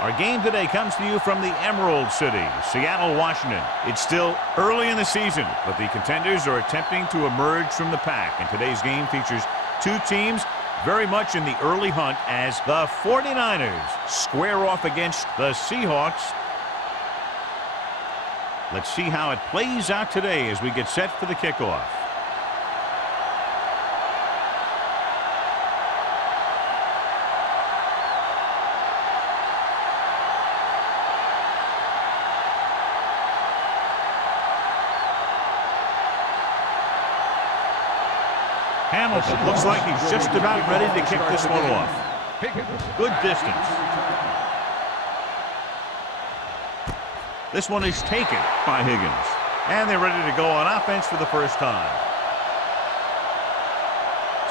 Our game today comes to you from the Emerald City, Seattle, Washington. It's still early in the season, but the contenders are attempting to emerge from the pack. And today's game features two teams very much in the early hunt as the 49ers square off against the Seahawks. Let's see how it plays out today as we get set for the kickoff. Hamilton looks like he's just about ready to kick this one off. Good distance. This one is taken by Higgins. And they're ready to go on offense for the first time.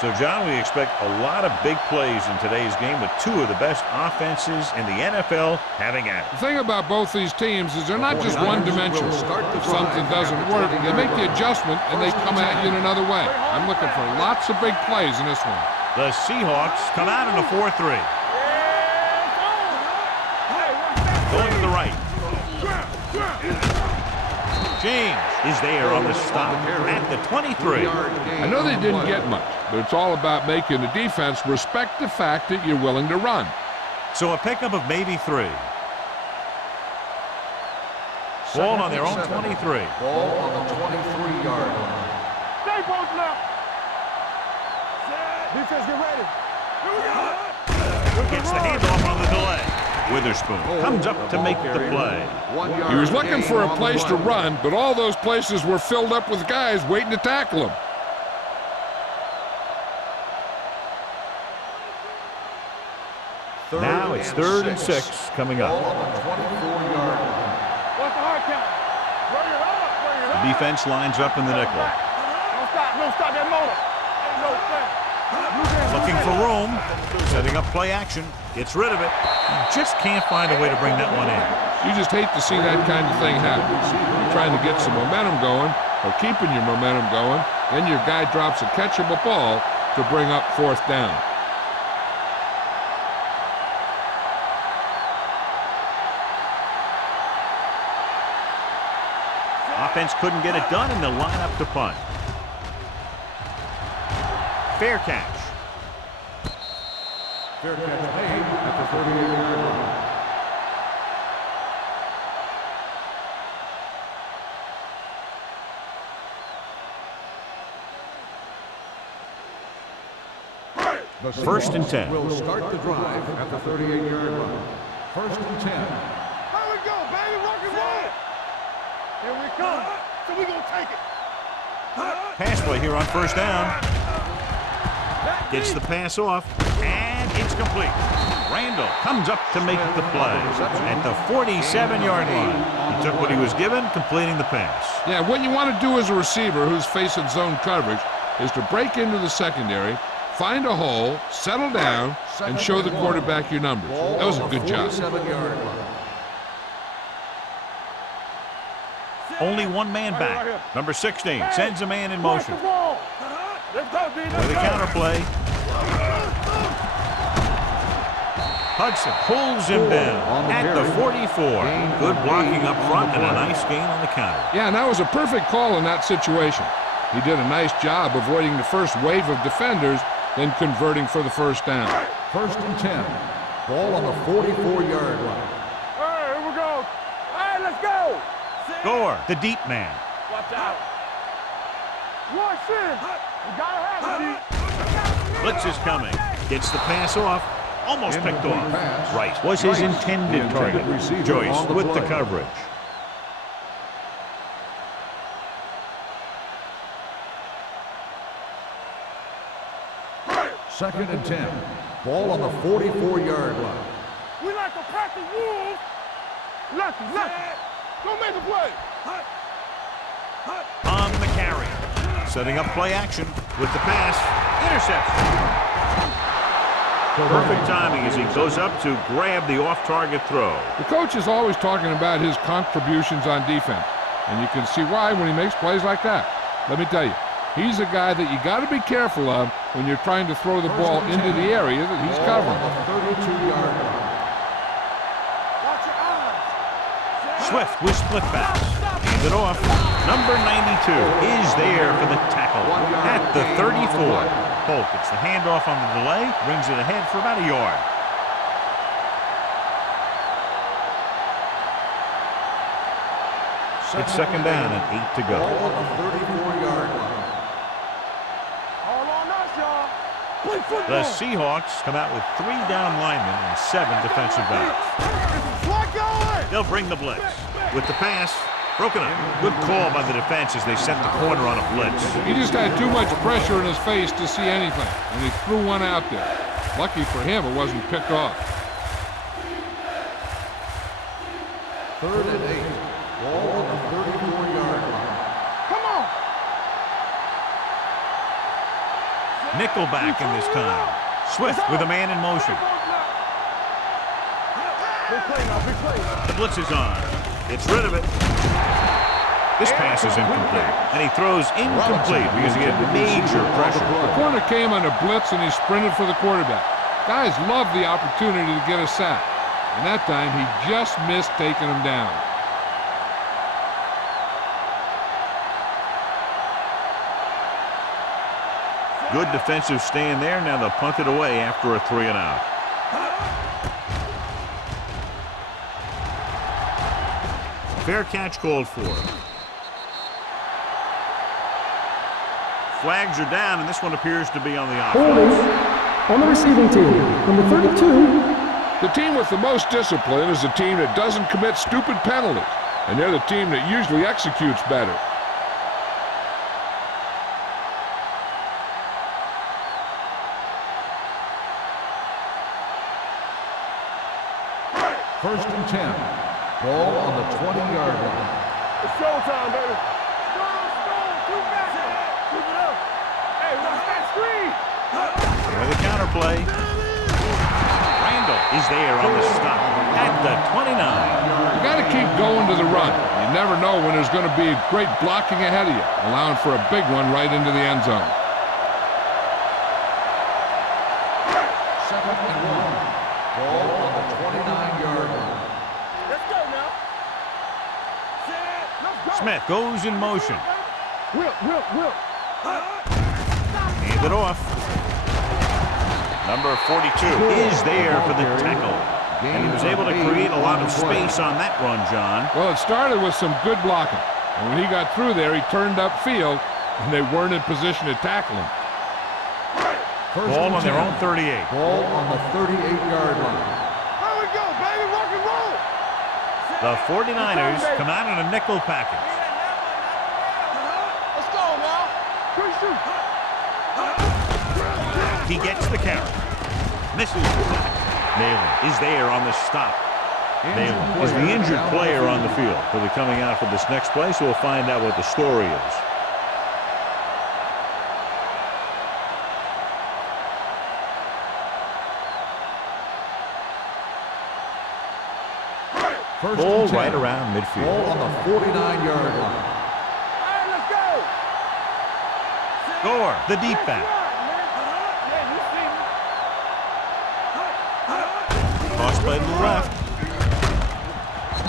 So, John, we expect a lot of big plays in today's game with two of the best offenses in the NFL having at it. The thing about both these teams is they're not just one-dimensional. If something doesn't work, they make the adjustment and they come at you in another way. I'm looking for lots of big plays in this one. The Seahawks come out in a 4-3. Going to the right. James is there on the stop at the 23. I know they didn't get much, but it's all about making the defense respect the fact that you're willing to run. So a pickup of maybe 3. Ball on their own 23. Ball on the 23-yard line. Stay post now. Defense, get ready. Here we go. Gets the handoff on the delay. Witherspoon comes up to make the play. He was looking for a place to run, but all those places were filled up with guys waiting to tackle him. Now it's 3rd and 6 coming up. Ball on the 24-yard line. What's the hard count? Bring it up. The defense lines up in the nickel. Don't stop that motor. Ain't no thing. Looking for room, setting up play action, gets rid of it. Just can't find a way to bring that one in. You just hate to see that kind of thing happen. You're trying to get some momentum going, or keeping your momentum going, then your guy drops a catchable ball to bring up 4th down. Offense couldn't get it done, and they'll line up to punt. Fair catch. Fair catch made at the 38-yard line. The 1st and 10. Will start the drive at the 38-yard line. 1st and 10. Here we go, baby. Rock and roll. Here we come. So we gonna take it. Pass play here on 1st down. Gets the pass off, and it's complete. Randall comes up to make the play at the 47-yard line. He took what he was given, completing the pass. Yeah, what you want to do as a receiver who's facing zone coverage is to break into the secondary, find a hole, settle down, and show the quarterback your numbers. That was a good job. 47-yard line. Only one man back. Number 16 sends a man in motion. Let's go, D. With a counter play. Hudson pulls him down at the 44. Good blocking up front and a nice gain on the counter. Yeah, and that was a perfect call in that situation. He did a nice job avoiding the first wave of defenders, then converting for the 1st down. 1st and 10. Ball on the 44-yard line. All right, here we go. All right, let's go. Gore, the deep man. Watch out. One sin. You gotta have it, D. Blitz is coming. Gets the pass off. Almost picked off. Pass. Right was his intended target. receiver Joyce on the with the play. coverage. Second and 10. Ball on the 44-yard line. We like to practice rules. Lucky. Don't make a play. On the carry. Setting up play action with the pass. Interception. Perfect timing as he goes up to grab the off-target throw. The coach is always talking about his contributions on defense, and you can see why when he makes plays like that. Let me tell you, he's a guy that you got to be careful of when you're trying to throw the ball into the area that he's covering. 32-yard line. Swift with split pass. Hands it off. Number 92 is there for the tackle at the 34. Polk gets the handoff on the delay, brings it ahead for about a yard. It's second down and 8 to go. Ball on the 34-yard line. All on us, y'all. Play football. The Seahawks come out with 3 down linemen and 7 defensive backs. What going? They'll bring the blitz. With the pass, broken up. Good call by the defense as they set the corner on a blitz. He just had too much pressure in his face to see anything, and he threw one out there. Lucky for him, it wasn't picked off. 3rd and 8. Ball on the 34-yard line. Come on. Nickel back in this time. Swift with a man in motion. Big play now, big play. The blitz is on. Gets rid of it. This pass is incomplete. And he throws incomplete because he had major pressure. The corner came on a blitz, and he sprinted for the quarterback. Guys love the opportunity to get a sack. And that time, he just missed taking him down. Good defensive stand there. Now they'll punt it away after a 3 and out. Fair catch called for. Flags are down, and this one appears to be on the Holding offense. on the receiving team. Number 32. The team with the most discipline is the team that doesn't commit stupid penalties, and they're the team that usually executes better. First and 10. Ball on the 20-yard line. It's showtime, baby. Two back. Keep it up. Hey, watch that screen. With a counterplay. Randall is there on the stop at the 29. You got to keep going to the run. You never know when there's going to be great blocking ahead of you, allowing for a big one right into the end zone. 2nd and 1. Ball on the 29-yard line. Let's go now. Let's go. Smith goes in motion. Whip. Hands it off. Number 42 is there for the tackle. And he was able to create a lot of space on that run, John. Well, it started with some good blocking. And when he got through there, he turned upfield, and they weren't in position to tackle him. Ball on their own 38. Ball on the 38-yard line. Here we go, baby. Rock and roll. The 49ers come out in a nickel package. Let's go now. Good shoot. He gets the carry. Misses the tackle. Nalen is there on the stop. Nalen is the injured player on the field. He'll be coming out for this next play, so we'll find out what the story is. First Ball and 10. right around midfield. Ball on the 49-yard line. Hey, let's go. Gore, the deep back. Yeah, you see me. Toss play to the left.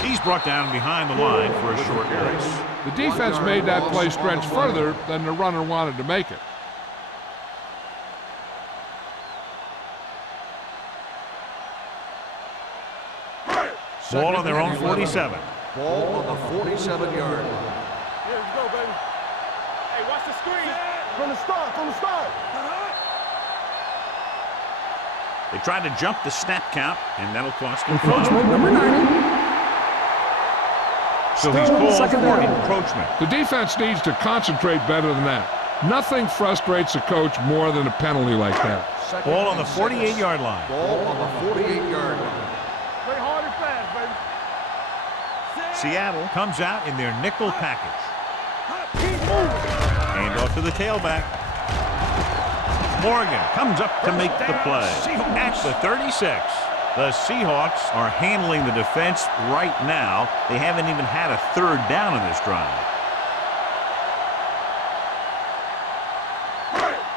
He's brought down behind the line for a short race. The defense made that play stretch further than the runner wanted to make it. Ball on their own 47. Ball on the 47-yard line. Yeah, let's go, baby. Hey, watch the screen. From the start. They tried to jump the snap count, and that'll cost him Encroachment, 5. number 90. So he's Still called second for down. encroachment. The defense needs to concentrate better than that. Nothing frustrates a coach more than a penalty like that. Second Ball on the and 6. 48-yard line. Ball on the 48-yard line. Play hard and fast, baby. Seattle comes out in their nickel package. Keep moving. Hand off to the tailback. Morgan comes up to make the play. At the 36. The Seahawks are handling the defense right now. They haven't even had a third down in this drive.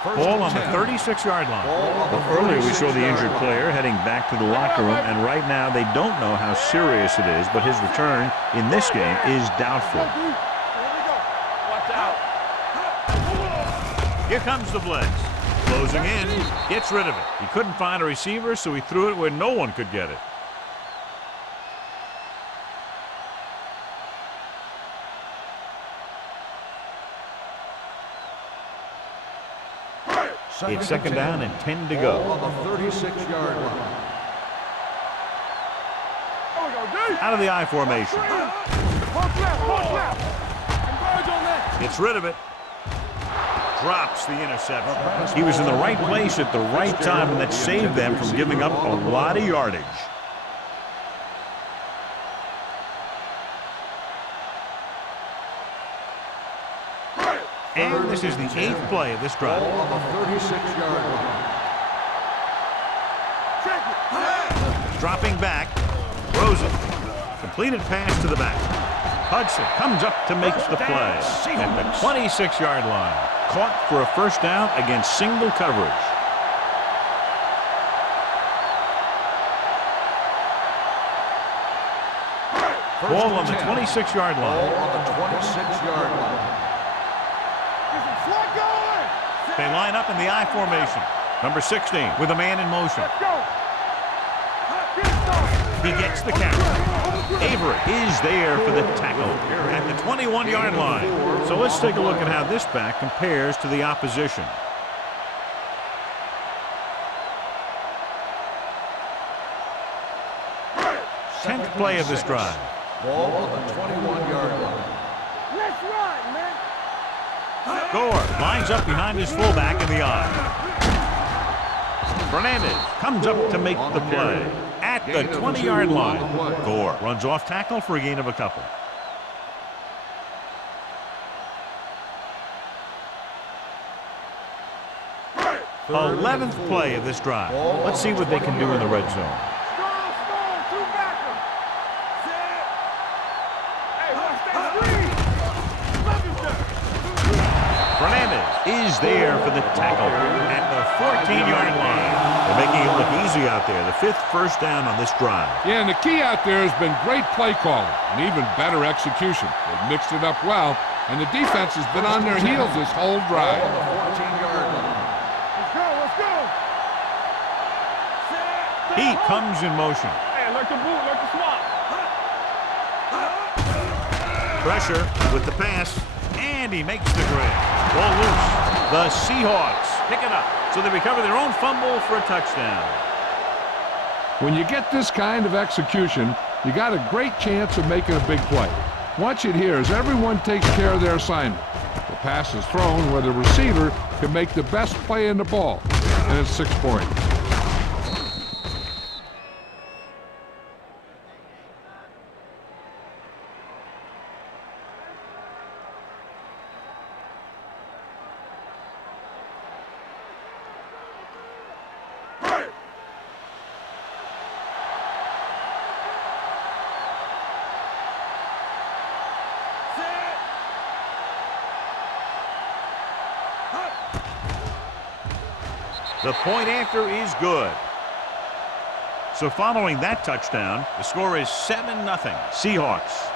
Ball on the 36-yard line. Well, Earlier we saw the injured player heading back to the locker room, and right now they don't know how serious it is, but his return in this game is doubtful. Watch out. Here comes the blitz. Closing in, gets rid of it. He couldn't find a receiver, so he threw it where no one could get it. It's second down and 10 to go. On the 36-yard line. Out of the I formation. Gets rid of it. Drops the interception. He was in the right place at the right time, and that saved them from giving up a lot of yardage. And this is the 8th play of this drive. Ball on the 36-yard line. Dropping back. Throws it. Completed pass to the back. Hudson comes up to make the play at the 26-yard line. Caught for a first down against single coverage. Ball on the 26-yard line. Ball on the 26-yard line. They line up in the I formation. Number 16 with a man in motion. He gets the catch. Avery is there for the tackle at the 21-yard line. So let's take a look at how this back compares to the opposition. Tenth play of this drive. Ball on the 21-yard line. Let's run, man. Gore lines up behind his fullback in the I. Fernandez comes up to make the play at the 20-yard line. Gore runs off tackle for a gain of a couple. 11th play of this drive. Let's see what they can do in the red zone. Fernandez is there for the tackle at the 14-yard line. They're making it look easy out there. The 5th first down on this drive. Yeah, and the key out there has been great play calling and even better execution. They've mixed it up well, and the defense has been on their heels this whole drive. On the 14-yard line. Let's go. He comes in motion. Hey, like the boot, like the swap. Pressure with the pass, and he makes the grab. Ball loose. The Seahawks pick it up. So they recover their own fumble for a touchdown. When you get this kind of execution, you got a great chance of making a big play. Watch it here as everyone takes care of their assignment. The pass is thrown where the receiver can make the best play in the ball, and it's 6 points. The point after is good. So following that touchdown, the score is 7-0 Seahawks.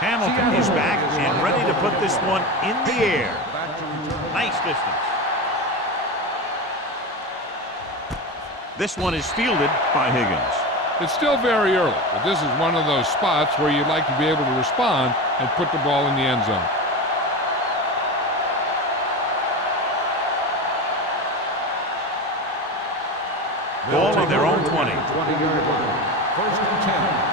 Hamilton is back and ready to put this one in the air. Nice distance. This one is fielded by Higgins. It's still very early, but this is one of those spots where you'd like to be able to respond and put the ball in the end zone. Ball on their own 20. 20-yard line. First and 10.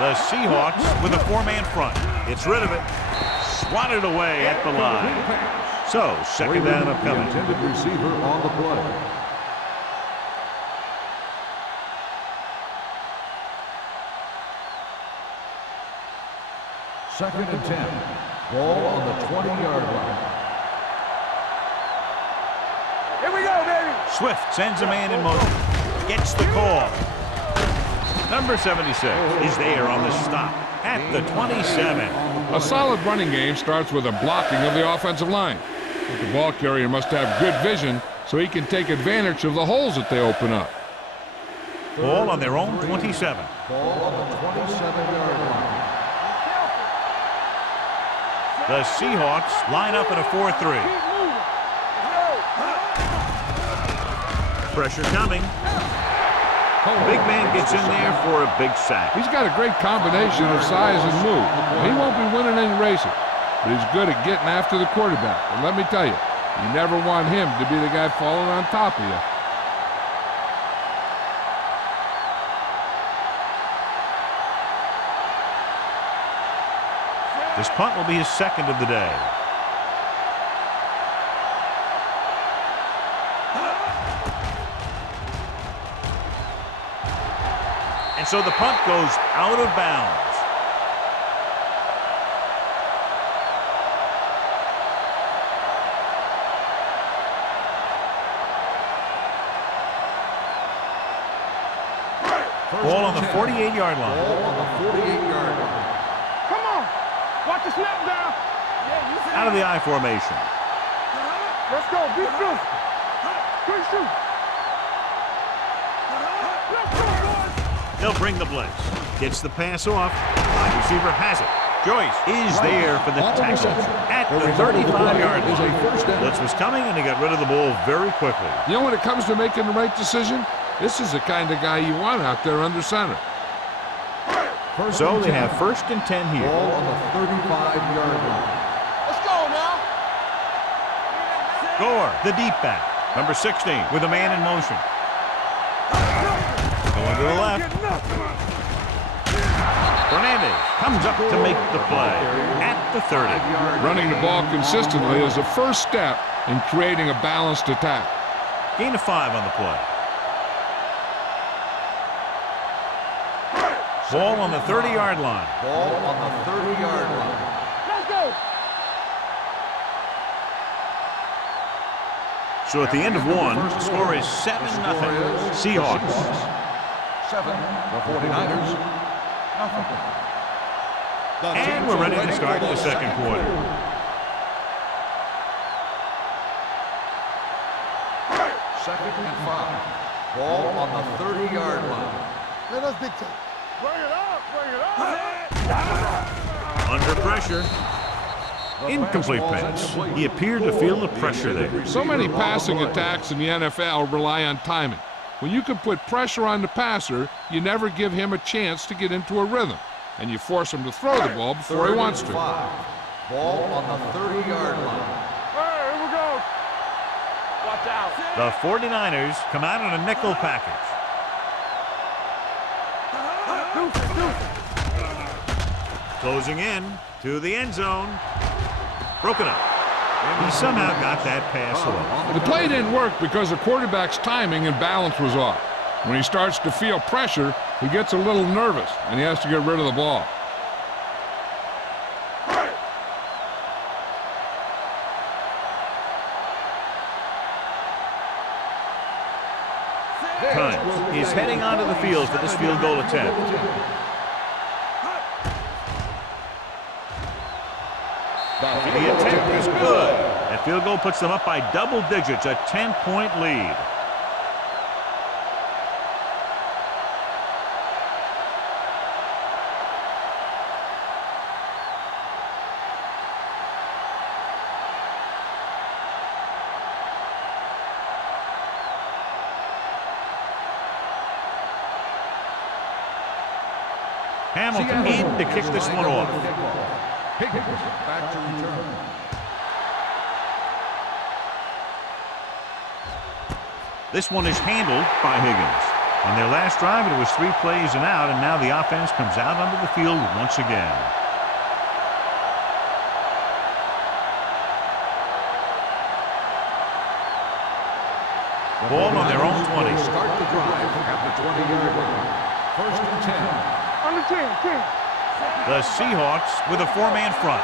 The Seahawks with a 4-man front. Gets rid of it. Swatted away at the line. So, second down upcoming. Intended receiver on the play. Second and 10. Ball on the 20-yard line. Here we go, baby. Swift sends a man in motion. Gets the call. Number 76 is there on the stop at the 27. A solid running game starts with a blocking of the offensive line. But the ball carrier must have good vision so he can take advantage of the holes that they open up. Ball on their own 27. Ball on the 27-yard line. The Seahawks line up in a 4-3. Pressure coming. Big man gets in there for a big sack. He's got a great combination of size and move. He won't be winning any races, but he's good at getting after the quarterback. And let me tell you, you never want him to be the guy falling on top of you. This punt will be his second of the day. And so the punt goes out of bounds. Ball on the 48-yard line. Ball on the 48-yard line. Come on. Watch the snap down. Out of the I formation. Let's go. Be good. Quick shoot. Let's go, boys. They'll bring the blitz. Gets the pass off. Wide receiver has it. Joyce is there for the tackle at the 35-yard line. Blitz was coming, and he got rid of the ball very quickly. You know, when it comes to making the right decision, this is the kind of guy you want out there under center. So they have first and 10 here. Ball on the 35-yard line. Let's go now. Gore, the deep back. Number 16 with a man in motion. Going to the left. Fernandez comes up to make the play at the 30. Running the ball consistently is the first step in creating a balanced attack. Gain of 5 on the play. Ball on the 30-yard line. Ball on the 30-yard line. Let's go. So at the end of one, the score is 7-0. Seahawks. 7. The 49ers. Nothing. And we're ready to start the second quarter. Second and 5. Ball on the 30-yard line. Let us dictate. Bring it up. Bring it up. Under pressure. Incomplete pass. He appeared to feel the pressure there. So many passing attacks in the NFL rely on timing. When you can put pressure on the passer, you never give him a chance to get into a rhythm, and you force him to throw the ball before he wants to. Ball on the 30-yard line. Hey, here we go. Watch out. The 49ers come out in a nickel package. Closing in to the end zone. Broken up. He somehow got that pass off. The play didn't work because the quarterback's timing and balance was off. When he starts to feel pressure, he gets a little nervous, and he has to get rid of the ball. Times is heading onto the field for this field goal attempt. The attempt is good. That field goal puts them up by double digits, a 10-point lead. Hamilton in to kick this one off. Higgins back to return. This one is handled by Higgins. On their last drive, it was 3 plays and out, and now the offense comes out onto the field once again. Ball on their own 20. Start the drive at the 20-yard line. First and 10. On the 10. The Seahawks with a four-man front.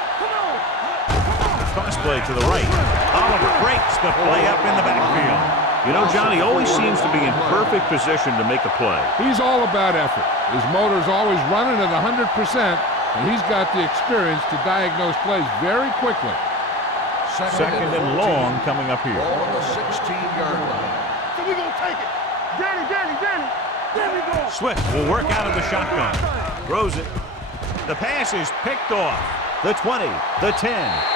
Cross play to the right. Oliver breaks the play up in the backfield. You know, John, he always seems to be in perfect position to make a play. He's all about effort. His motor's always running at 100%, and he's got the experience to diagnose plays very quickly. Second and long coming up here. Ball on the 16-yard line. So we're going to take it. Danny. There we go. Swift will work out of the shotgun. Throws it. The pass is picked off. The 20, the 10,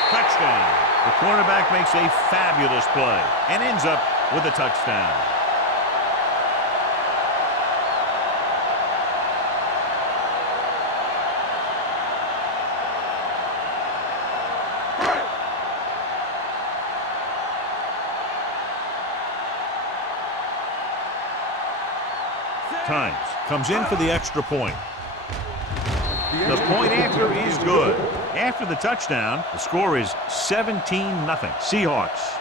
touchdown. The cornerback makes a fabulous play and ends up with a touchdown. Times comes in for the extra point. The point after is good. After the touchdown, the score is 17-0 Seahawks.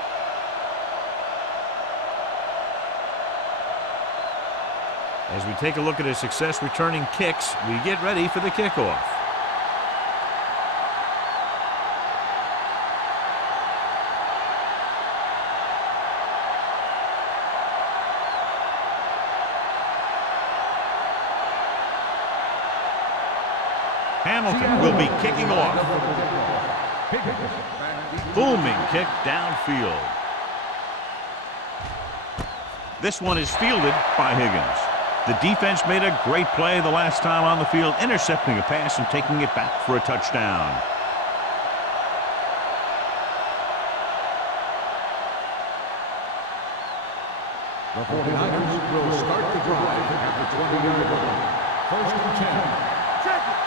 As we take a look at his success returning kicks, we get ready for the kickoff. Hamilton will be kicking off. Booming kick downfield. This one is fielded by Higgins. The defense made a great play the last time on the field, intercepting a pass and taking it back for a touchdown. The 49ers will start the drive at the 20-yard line. First and 10. Check it.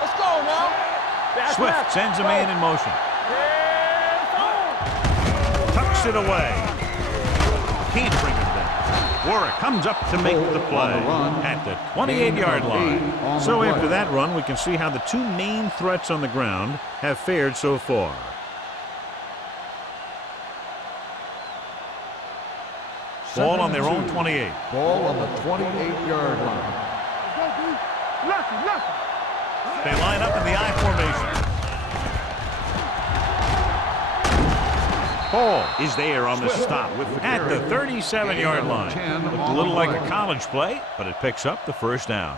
Let's go now. That's Swift left. sends a man in motion. Hands on. Tucks it away. Can't bring it down. Warwick comes up to make the play at the 28-yard line. So after that run, we can see how the two main threats on the ground have fared so far. Ball on their own 28. Ball on the 28-yard line. Lucky. They line up in the I formation. Ball is there on the stop at the 37-yard line. Looked a little like a college play, but it picks up the first down.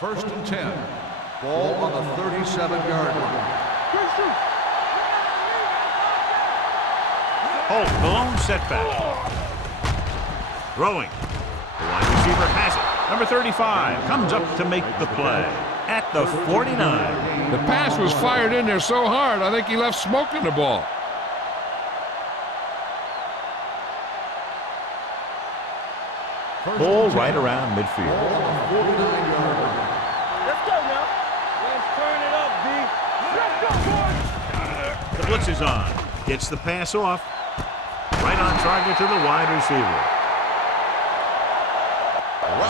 First and 10. Ball on the 37-yard line. Holt, the lone setback. Throwing. The wide receiver has it. Number 35 comes up to make the play at the 49. The pass was fired in there so hard, I think he left smoke in the ball. Ball right around midfield. Ball on the 49-yard line. Let's go now. Let's turn it up, D. Let's go, boys. The blitz is on. Gets the pass off. Right on target to the wide receiver.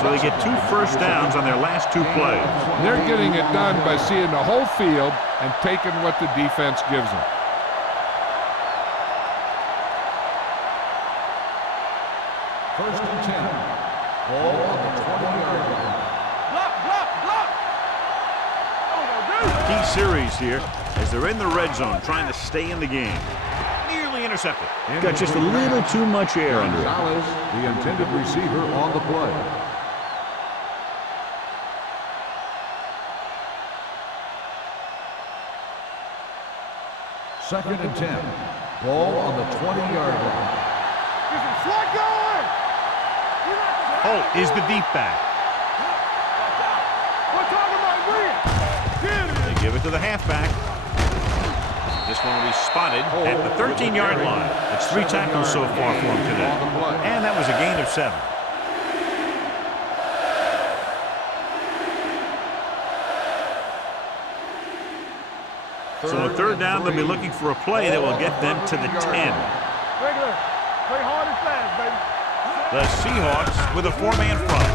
So they get 2 first downs on their last 2 plays. They're getting it done by seeing the whole field and taking what the defense gives them. First and 10. Ball on the 20-yard line. Block. Oh, Key series here as they're in the red zone trying to stay in the game. Nearly intercepted. Got just a little too much air under it. Gonzalez, the intended receiver on the play. Second and 10. Ball on the 20-yard line. There's a slot going. Holt is the deep back. We're talking about win. They give it to the halfback. This one will be spotted at the 13-yard line. It's 3 tackles so far for him today. And that was a gain of 7. So on 3rd down, they'll be looking for a play that will get them to the 10. Regular. Play hard and fast, baby. The Seahawks with a 4-man front.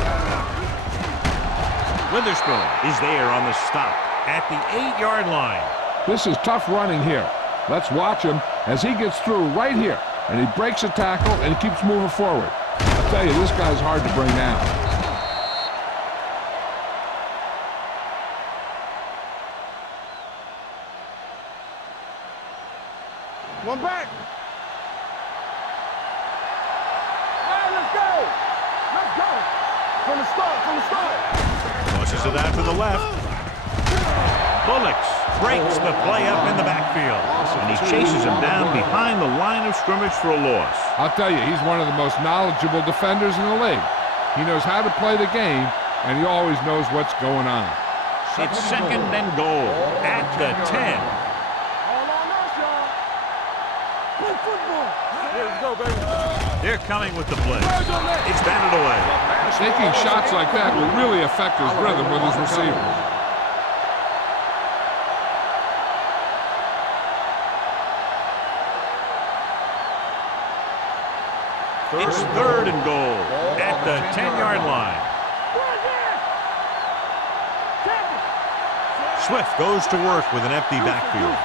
Witherspoon is there on the stop at the 8-yard line. This is tough running here. Let's watch him as he gets through right here. And he breaks a tackle and he keeps moving forward. I tell you, this guy's hard to bring down. One back. All right, let's go. Let's go. From the start, from the start. Tosses it out to the left. Bullocks breaks the play up in the backfield. And he chases him down behind the line of scrimmage for a loss. I'll tell you, he's one of the most knowledgeable defenders in the league. He knows how to play the game, and he always knows what's going on. It's second and goal at the 10. All on us, y'all. Play football. Here we go, baby. They're coming with the blitz. It's batted away. Taking shots like that will really affect his rhythm with his receivers. It's third and goal at the 10-yard line. Swift goes to work with an empty backfield.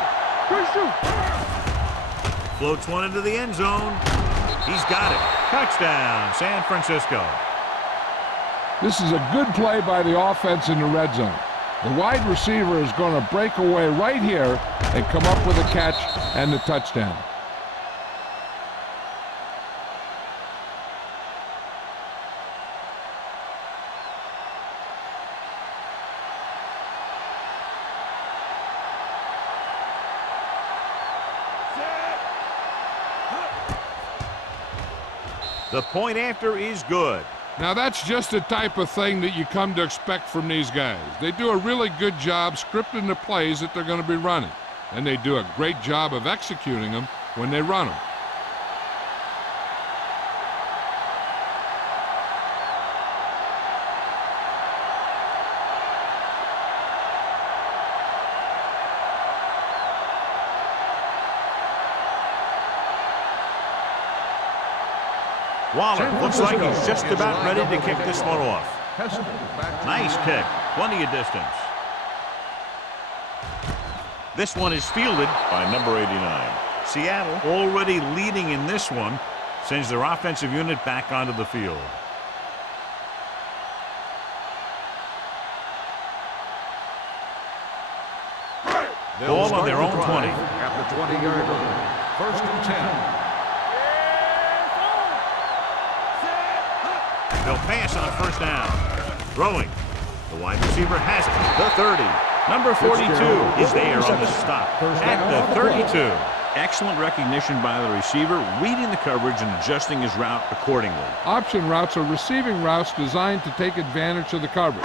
Floats one into the end zone. He's got it. Touchdown, San Francisco. This is a good play by the offense in the red zone. The wide receiver is going to break away right here and come up with a catch and the touchdown. The point after is good. Now that's just the type of thing that you come to expect from these guys. They do a really good job scripting the plays that they're going to be running. And they do a great job of executing them when they run them. Waller looks like he's just about ready to kick this one off. Nice kick. Plenty of distance. This one is fielded by number 89. Seattle already leading in this one, sends their offensive unit back onto the field. Ball on their own 20. At the 20-yard line. First and 10. They'll pass on first down. Throwing. The wide receiver has it. The 30. Number 42 is there on the stop at the 32. Excellent recognition by the receiver, reading the coverage and adjusting his route accordingly. Option routes are receiving routes designed to take advantage of the coverage.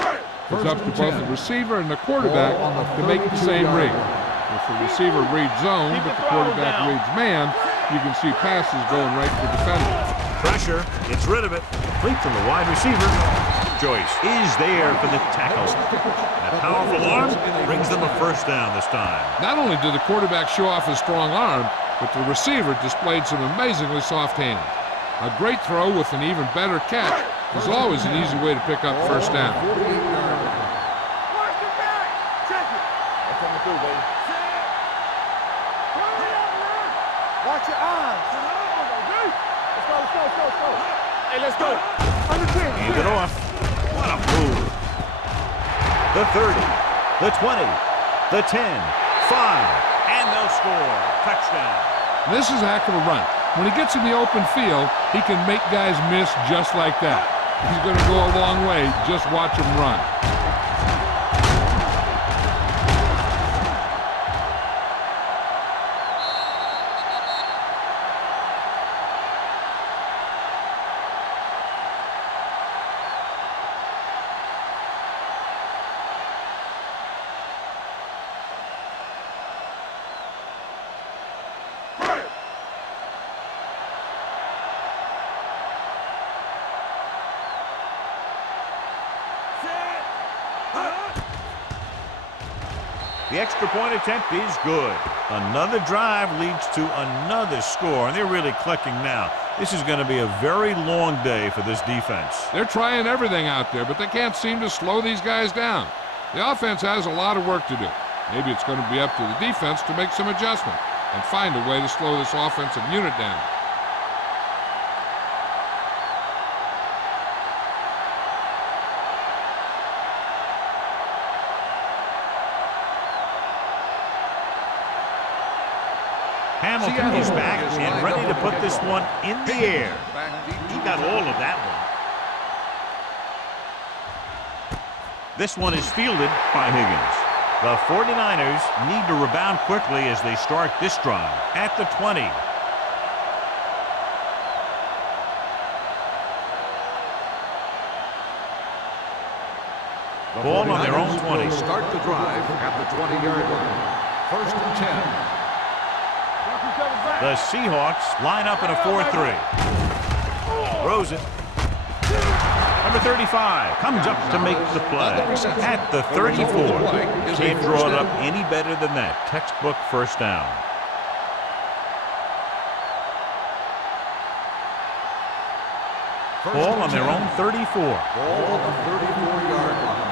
It's up to both the receiver and the quarterback to make the same read. If the receiver reads zone, but the quarterback reads man, you can see passes going right to the defender. Pressure, gets rid of it. Complete from the wide receiver. Joyce is there for the tackle. And a powerful arm brings them a first down this time. Not only did the quarterback show off his strong arm, but the receiver displayed some amazingly soft hands. A great throw with an even better catch is always an easy way to pick up first down. Watch your back. Check it. I'm coming through, baby. Watch your eyes. Let's go. Hey, let's go. Hand it off. What a move. The 30, the 20, the 10, 5, and they'll score. Touchdown. This is a heck of a run. When he gets in the open field, he can make guys miss just like that. He's going to go a long way. Just watch him run. The extra point attempt is good. Another drive leads to another score, and they're really clicking now. This is going to be a very long day for this defense. They're trying everything out there, but they can't seem to slow these guys down. The offense has a lot of work to do. Maybe it's going to be up to the defense to make some adjustment and find a way to slow this offensive unit down. Hamilton is back and ready to put this one in the air. He got all of that one. This one is fielded by Higgins. The 49ers need to rebound quickly as they start this drive at the 20. Ball on their own 20. Start the drive at the 20-yard line. First and 10. The Seahawks line up in a 4-3. Throws it. Number 35 comes up to make the play at the 34. Can't draw it up any better than that. Textbook first down. Ball on their own 34. Ball on the 34-yard line.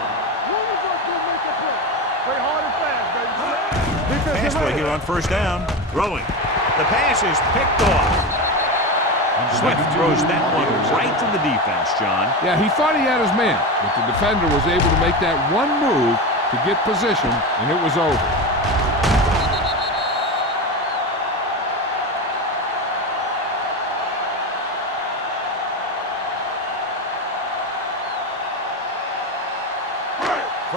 Pass play here on first down. Throwing. The pass is picked off. Swift throws that one right to the defense, John. Yeah, he thought he had his man, but the defender was able to make that one move to get position, and it was over.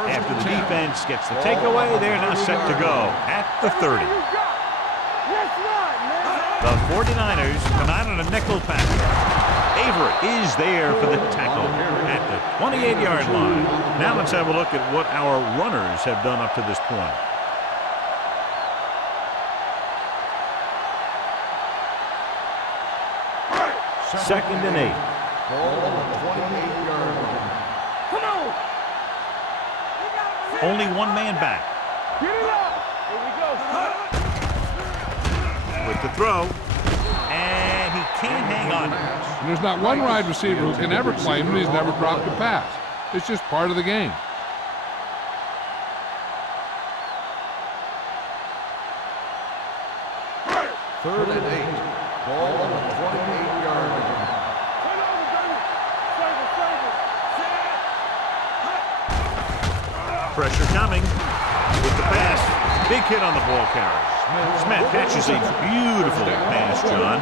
After the defense gets the takeaway, they're now set to go at the 30. The 49ers come out on a nickel pass. Avery is there for the tackle at the 28-yard line. Now let's have a look at what our runners have done up to this point. Second and 8. Ball on the 28-yard line. Only one man back. Get it up. Here we go. With the throw. And he can't hang on. And there's not one wide receiver who can ever claim that he's never dropped a pass. It's just part of the game. Third and 8. Ball on the 28-yard line. Pressure coming with the pass. Big hit on the ball carrier. Smith catches a beautiful pass, John,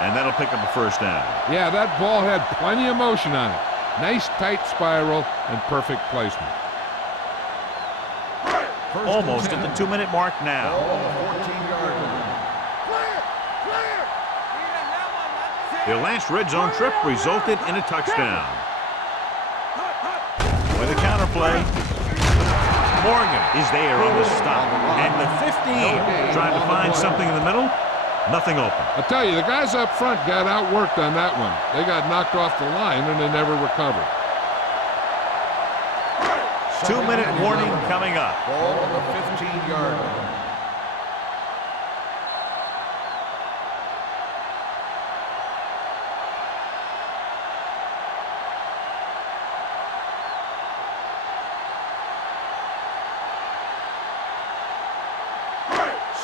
and that'll pick up a first down. Yeah, that ball had plenty of motion on it. Nice tight spiral and perfect placement. Almost at the 2-minute mark now. Ball on the 14-yard line. Their last red zone trip resulted in a touchdown. With a counterplay, Morgan is there on the stop. And the 15 trying to find something in the middle. Nothing open. I tell you, the guys up front got outworked on that one. They got knocked off the line and they never recovered. 2-minute warning coming up. Ball on the 15-yard line.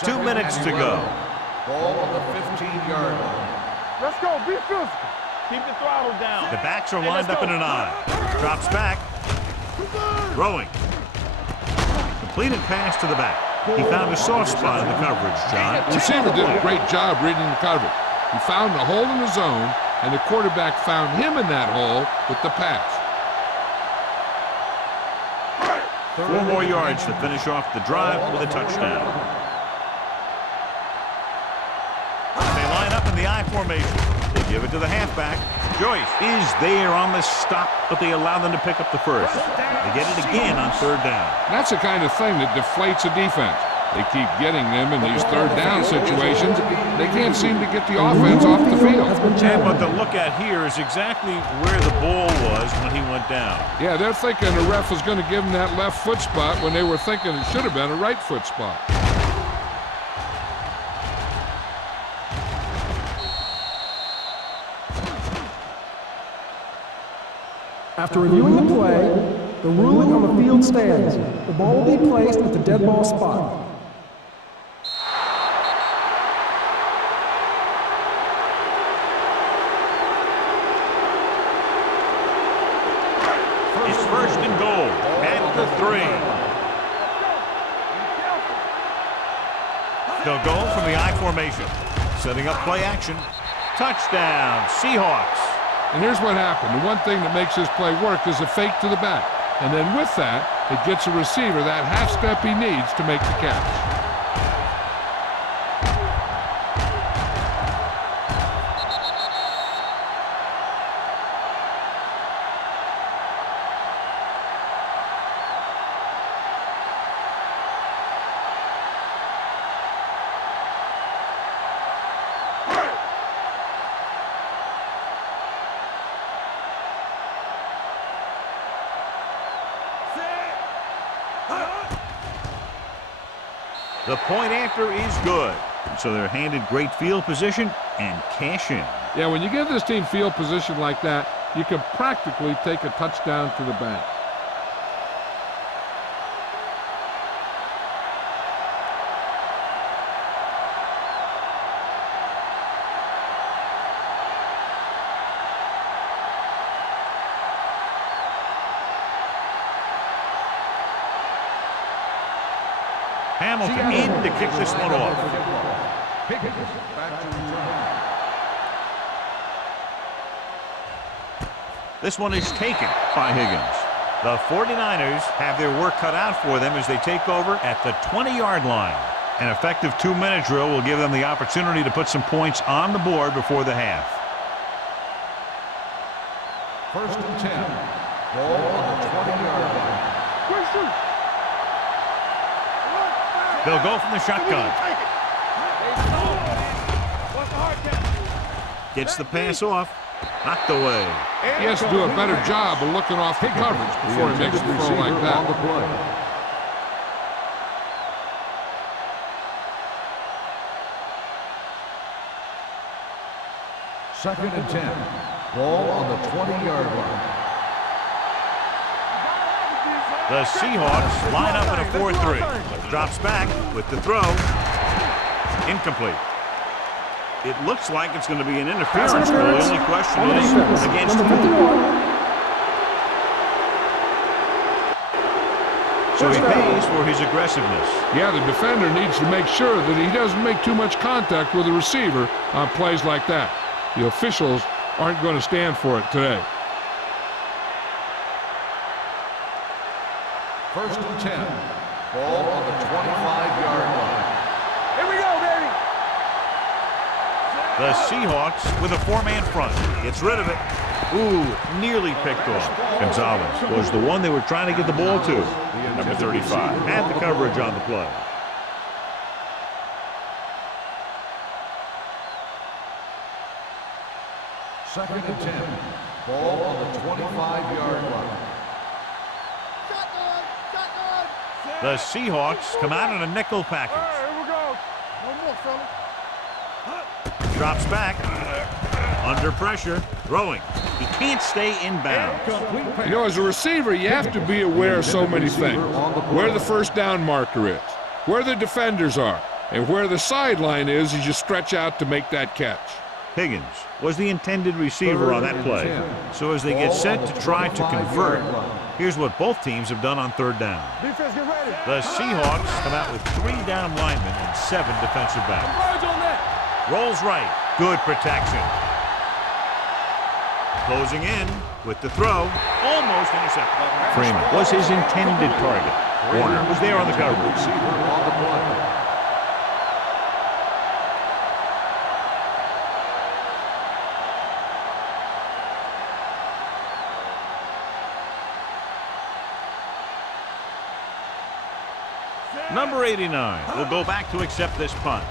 Two minutes to go. Ball on the 15-yard line. Let's go. Be physical. Keep the throttle down. The backs are lined up in an I. Drops back. Throwing. Completed pass to the back. He found a soft spot in the coverage, John. The receiver did a great job reading the coverage. He found a hole in the zone, and the quarterback found him in that hole with the pass. 4 more yards to finish off the drive with a touchdown. They line up in the I formation. They give it to the halfback. Joyce is there on the stop, but they allow them to pick up the first. They get it again on third down. That's the kind of thing that deflates a defense. They keep getting them in these third down situations. They can't seem to get the offense off the field. And what they'll look at here is exactly where the ball was when he went down. Yeah, they're thinking the ref was going to give them that left foot spot when they were thinking it should have been a right foot spot. After reviewing the play, the ruling on the field stands. The ball will be placed at the dead ball spot. It's first and goal at the 3. They'll go from the I formation. Setting up play action. Touchdown, Seahawks. And here's what happened. The one thing that makes this play work is a fake to the back. And then with that, it gets a receiver that half step he needs to make the catch. The point after is good. So they're handed great field position and cash in. Yeah, when you give this team field position like that, you can practically take a touchdown to the bank. Hamilton in to kick this one off. This one is taken by Higgins. The 49ers have their work cut out for them as they take over at the 20-yard line. An effective 2-minute drill will give them the opportunity to put some points on the board before the half. 1st and 10. Ball on the 20-yard line. They'll go from the shotgun. Gets the pass off. Knocked away. He has to do a better job of looking off the coverage before he makes a throw like that. Second and 10. Ball on the 20-yard line. The Seahawks line up in a 4-3. Drops back with the throw. Incomplete. It looks like it's going to be an interference. The only question is against whom. So he pays for his aggressiveness. Yeah, the defender needs to make sure that he doesn't make too much contact with the receiver on plays like that. The officials aren't going to stand for it today. 1st and 10. Ball on the 25-yard line. Here we go, baby. The Seahawks with a 4-man front. Gets rid of it. Ooh, nearly picked off. Gonzalez was the one they were trying to get the ball to. Number 35. Had the coverage on the play. Second and 10. Ball on the 25-yard line. The Seahawks come out in a nickel package. Here we go. One more, fella. Drops back. Under pressure. Throwing. He can't stay inbounds. You know, as a receiver, you have to be aware of so many things. Where the first down marker is, where the defenders are, and where the sideline is as you stretch out to make that catch. Higgins was the intended receiver on that play. So as they get set to try to convert, here's what both teams have done on 3rd down. Defense, get ready. The Seahawks come out with 3 down linemen and 7 defensive backs. On that. Rolls right. Good protection. Closing in with the throw. Almost intercepted. Freeman was his intended target. Warner was there on the coverage. Number 89 will go back to accept this punt.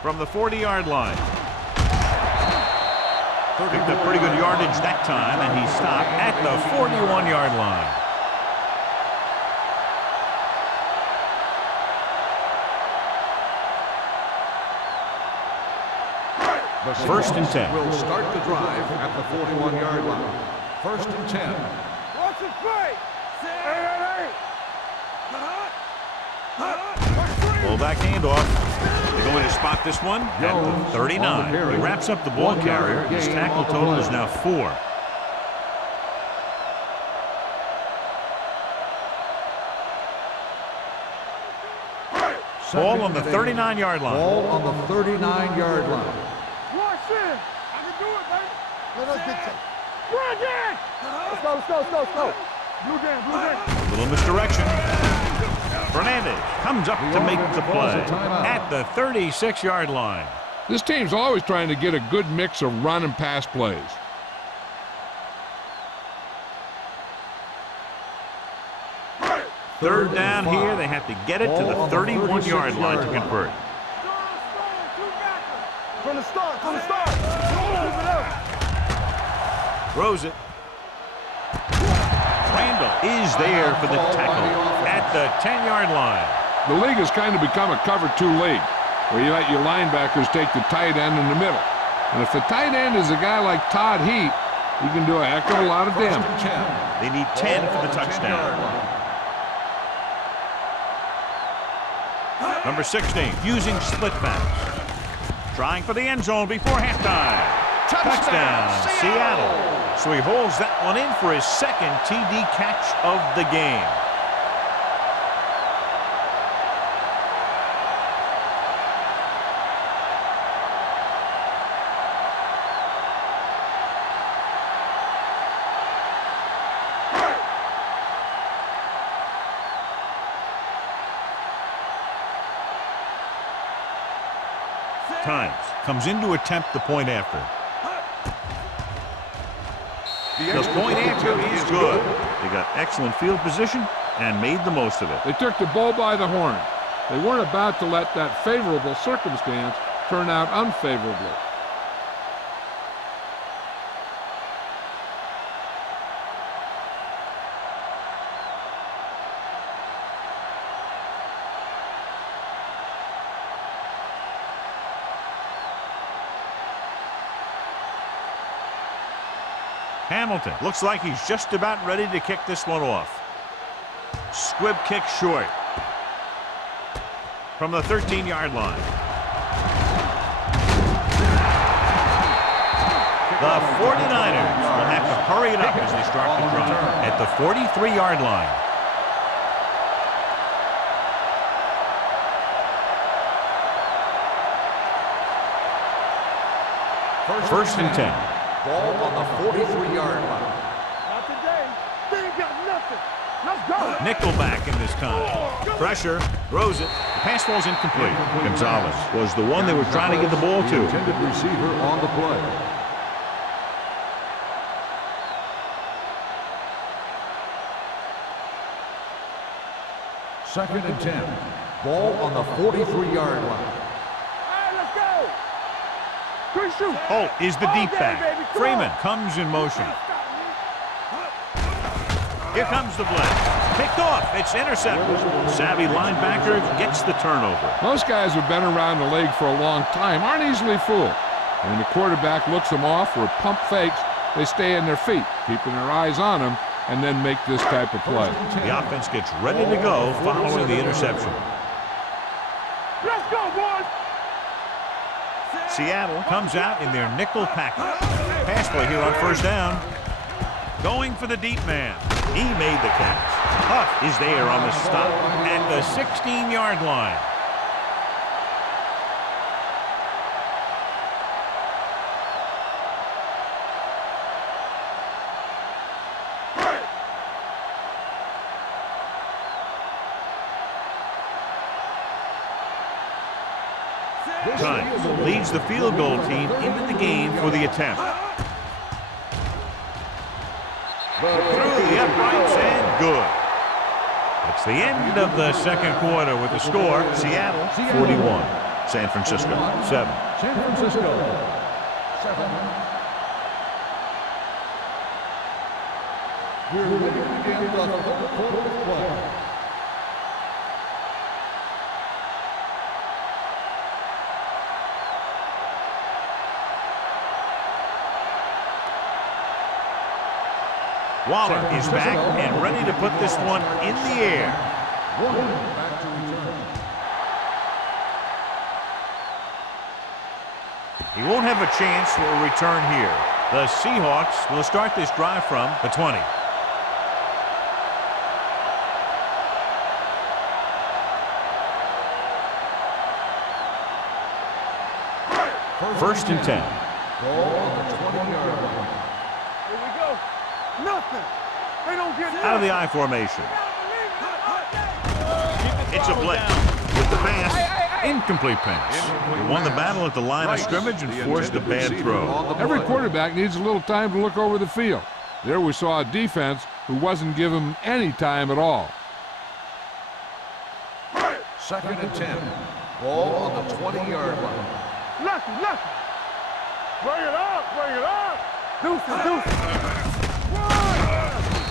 From the 40-yard line. Picked up pretty good yardage that time, and he stopped at the 41-yard line. First and 10. Will start the drive at the 41-yard line. 1st and 10. Watch the play. Fullback handoff. They're going to spot this one at the 39. He wraps up the ball carrier. His tackle total is now 4. Ball on the 39-yard line. Ball on the 39-yard line. Watch this. I can do it, baby. Let us get run, Dan. Let's go, let's go, let's go, let's go. Blue Dan, blue Dan. A little misdirection. Fernandez comes up to make the play at the 36-yard line. This team's always trying to get a good mix of run and pass plays. Third down here. They have to get it to the 31-yard line to convert. From the start, from the start. Throws it. Randall is there for the tackle at the 10-yard line. The league has kind of become a cover 2 league, where you let your linebackers take the tight end in the middle. And if the tight end is a guy like Todd Heat, he can do a heck of a lot of damage. They need 10 for the touchdown. Number 16, using split backs. Trying for the end zone before halftime. Touchdown, Seattle. So he holds that one in for his second TD catch of the game. Times comes in to attempt the point after. The point after is good. They got excellent field position and made the most of it. They took the bull by the horn. They weren't about to let that favorable circumstance turn out unfavorably. Hamilton looks like he's just about ready to kick this one off. Squib kick short. From the 13-yard line. The 49ers will have to hurry it up as they start the drive at the 43-yard line. First and 10. Ball on the 43-yard line. Not today. They ain't got nothing. Let's go. Nickelback in this time. Pressure, throws it. The pass falls incomplete. Gonzalez was the one they were trying to get the ball to. Intended receiver on the play. Second and 10. Ball on the 43-yard line. Hey, let's go. Good shoot. Holt is the deep back. Freeman comes in motion. Here comes the blitz. Picked off. It's intercepted. Savvy linebacker gets the turnover. Most guys who've been around the league for a long time aren't easily fooled. And when the quarterback looks them off or pump fakes, they stay on their feet, keeping their eyes on them, and then make this type of play. The offense gets ready to go following the interception. Let's go, boys. Seattle comes out in their nickel package. Pass play here on first down. Going for the deep man. He made the catch. Huff is there on the stop at the 16-yard line. Times leads the field goal team into the game for the attempt. Through the uprights and good. That's the end of the second quarter with the score. Seattle 41, San Francisco 7. San Francisco 7. We're ready to begin the third quarter of play. Waller is back and ready to put this one in the air. Back to return. He won't have a chance for a return here. The Seahawks will start this drive from the 20. First and 10. Ball on the 20-yard line. Here we go. Nothing. They don't get Out of the I formation. It's a blitz. With the pass. Incomplete pass. He won the battle at the line of scrimmage and forced a bad throw. Every quarterback needs a little time to look over the field. There we saw a defense who wasn't given any time at all. Second and 10. Ball on the 20-yard line. Lucky. Bring it up. Deuces.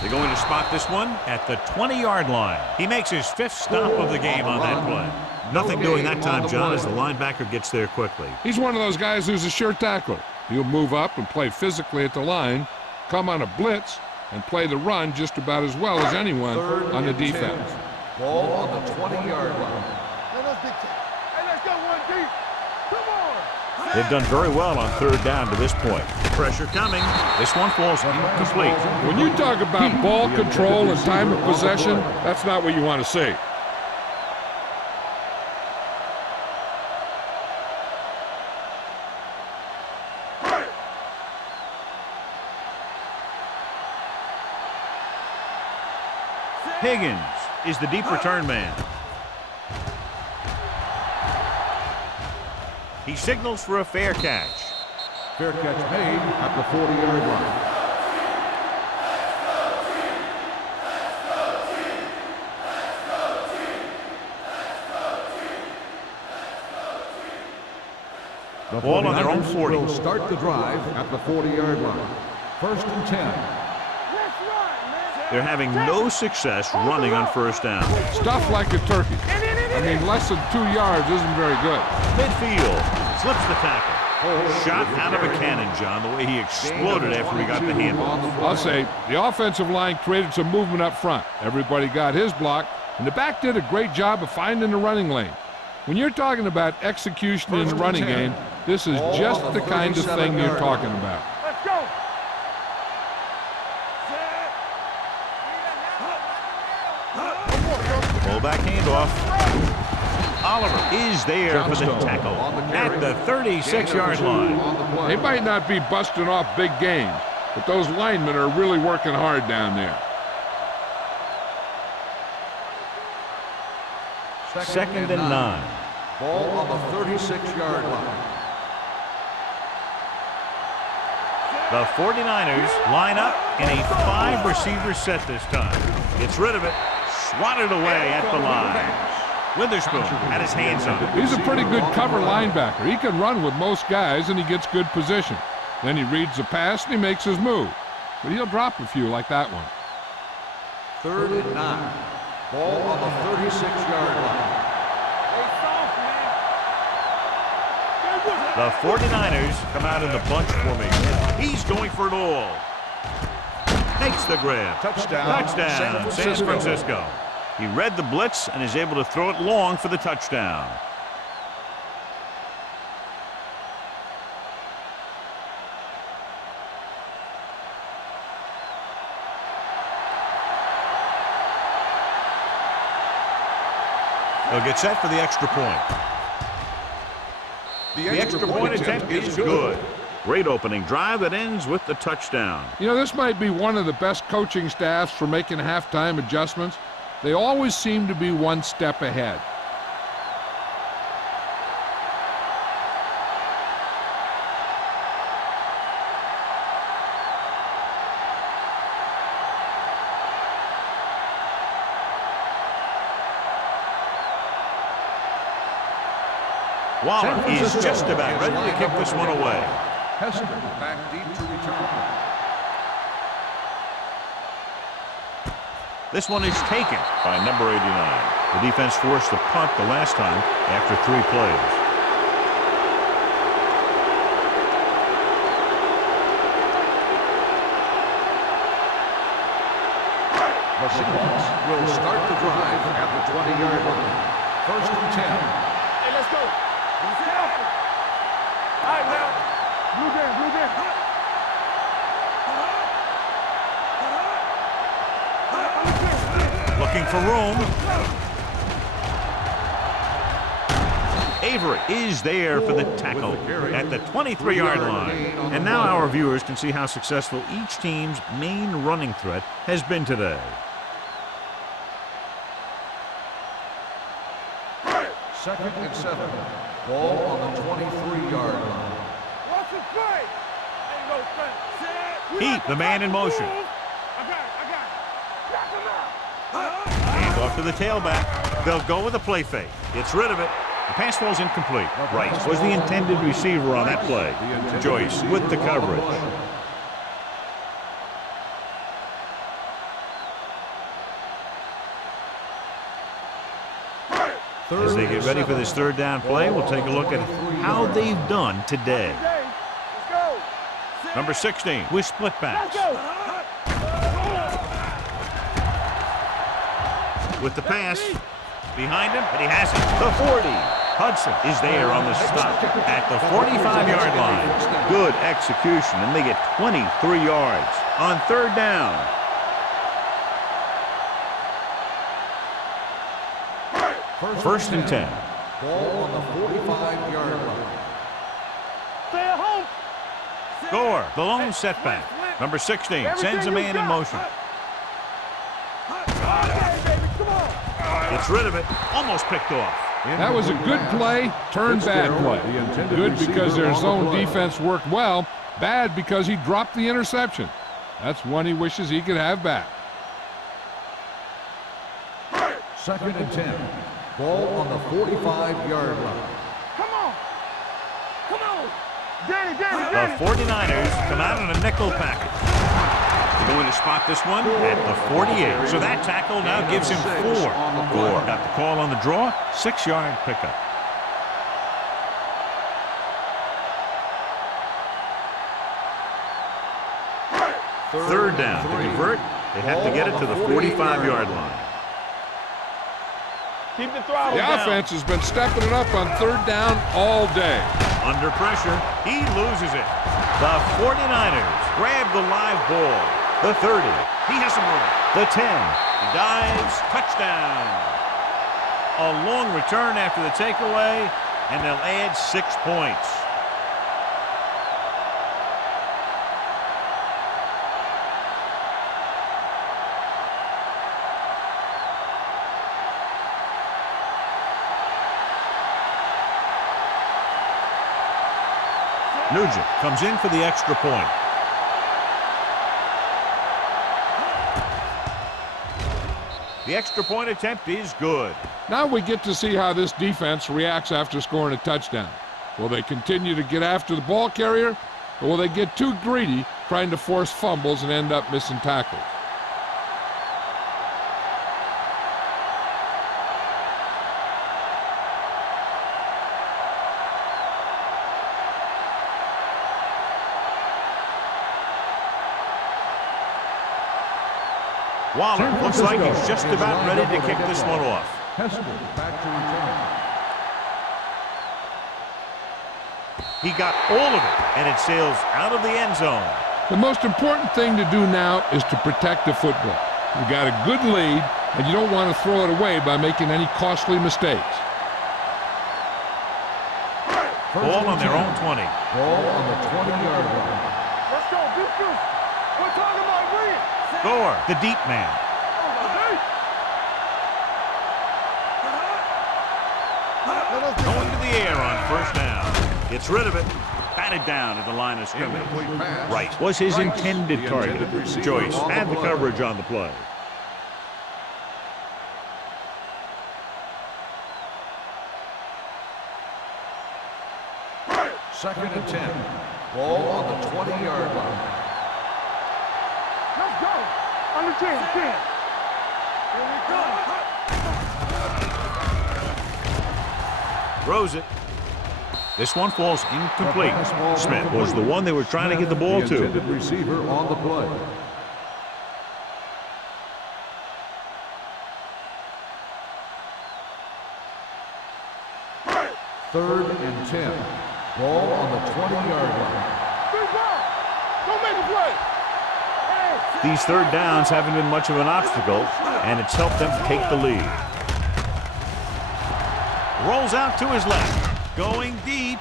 They're going to spot this one at the 20-yard line. He makes his 5th stop of the game on that play. Nothing doing that time, John, as the linebacker gets there quickly. He's one of those guys who's a sure tackler. He'll move up and play physically at the line, come on a blitz, and play the run just about as well as anyone on the defense. Ball on the 20-yard line. Hey, let's go one deep. Come on. They've done very well on 3rd down to this point. Pressure coming. This one falls incomplete. When you talk about ball control and time of possession, that's not what you want to see. Higgins is the deep return man. He signals for a fair catch. Fair catch made at the 40-yard line. The Ball on their own 49ers 40. will start the drive at the 40-yard line. First and 10. They're having no success running on 1st down. Stuff like a turkey. I mean, less than 2 yards isn't very good. Midfield. Slips the tackle. Shot out of a cannon, John, the way he exploded after he got the handle. I'll say the offensive line created some movement up front. Everybody got his block, and the back did a great job of finding the running lane. When you're talking about execution in the running game, this is just the kind of thing you're talking about. Let's go. Fullback handoff. Oliver is there for the tackle at the 36-yard line. They might not be busting off big games, but those linemen are really working hard down there. Second and 9. Ball on the 36-yard line. The 49ers line up in a 5-receiver set this time. Gets rid of it. Swatted away at the line. Witherspoon had his hands on it. He's a pretty good cover linebacker. He can run with most guys, and he gets good position. Then he reads the pass, and he makes his move. But he'll drop a few like that one. 3rd and 9. Ball on the 36-yard line. The 49ers come out in the bunch formation. He's going for it all. Makes the grab. Touchdown, San Francisco. He read the blitz and is able to throw it long for the touchdown. They'll get set for the extra point. The extra point attempt is good. Great opening drive that ends with the touchdown. You know, this might be one of the best coaching staffs for making halftime adjustments. They always seem to be one step ahead. Waller is just about ready to kick this one away. Hester back deep to return. This one is taken by number 89. The defense forced the punt the last time after 3 plays. The Seahawks will start the drive at the 20-yard line. First and 10. Hey, let's go. All right, now. Blue game. Blue game. Looking for room. Avery is there for the tackle at the 23-yard line. And now our viewers can see how successful each team's main running threat has been today. Second and 7. Ball on the 23-yard line. Watch the play. Ain't no thing. Heat, the man in motion. I got it. Knock him out. Hand off to the tailback. They'll go with a play fake. Gets rid of it. The pass falls incomplete. Rice was the intended receiver on that play. Joyce with the coverage. As they get ready for this third down play, we'll take a look at how they've done today. Let's go. Number 16 with split backs. With the pass. Behind him, but he has it. The 40. Hudson is there on the stop at the 45-yard line. Good execution, and they get 23 yards on third down. First and 10. Ball on the 45-yard line. Stay at home. Gore, the lone setback. Number 16 sends a man in motion. Gets rid of it. Almost picked off. That was a good play, turned bad play. Good because their zone defense worked well. Bad because he dropped the interception. That's one he wishes he could have back. Second and 10. Ball on the 45-yard line. Come on. Come on. Danny. The 49ers come out in a nickel package. They're going to spot this one at the 48. So that tackle now gives him 4. Gore got the call on the draw. 6-yard pickup. Third down. To convert, they have to get it to the 45-yard line. Keep the throttle The down. offense has been stepping it up on third down all day. Under pressure, he loses it. The 49ers grab the live ball. The 30. He has some room. The 10. He dives. Touchdown. A long return after the takeaway, and they'll add 6 points. Nugent comes in for the extra point. The extra point attempt is good. Now we get to see how this defense reacts after scoring a touchdown. Will they continue to get after the ball carrier, or will they get too greedy trying to force fumbles and end up missing tackles? Waller looks like he's just about ready to kick this one off. Hester back to return. He got all of it, and it sails out of the end zone. The most important thing to do now is to protect the football. You got a good lead, and you don't want to throw it away by making any costly mistakes. Ball on their own 20. Ball on the 20-yard line. Let's go. Deuce. We're talking about Reed. Gore, the deep man. Going to the air on first down. Gets rid of it. Batted down at the line of scrimmage. Right was his intended target. Joyce had the coverage on the play. Second and 10. Ball on the 20-yard line. Let's go. Under 10. Here we go. Throws it. This one falls incomplete. Smith was the one they were trying to get the ball to. Intended receiver on the play. Third and 10. Ball on the 20-yard line. Big ball. Don't make a play. Hey. These third downs haven't been much of an obstacle, and it's helped them take the lead. Rolls out to his left. Going deep.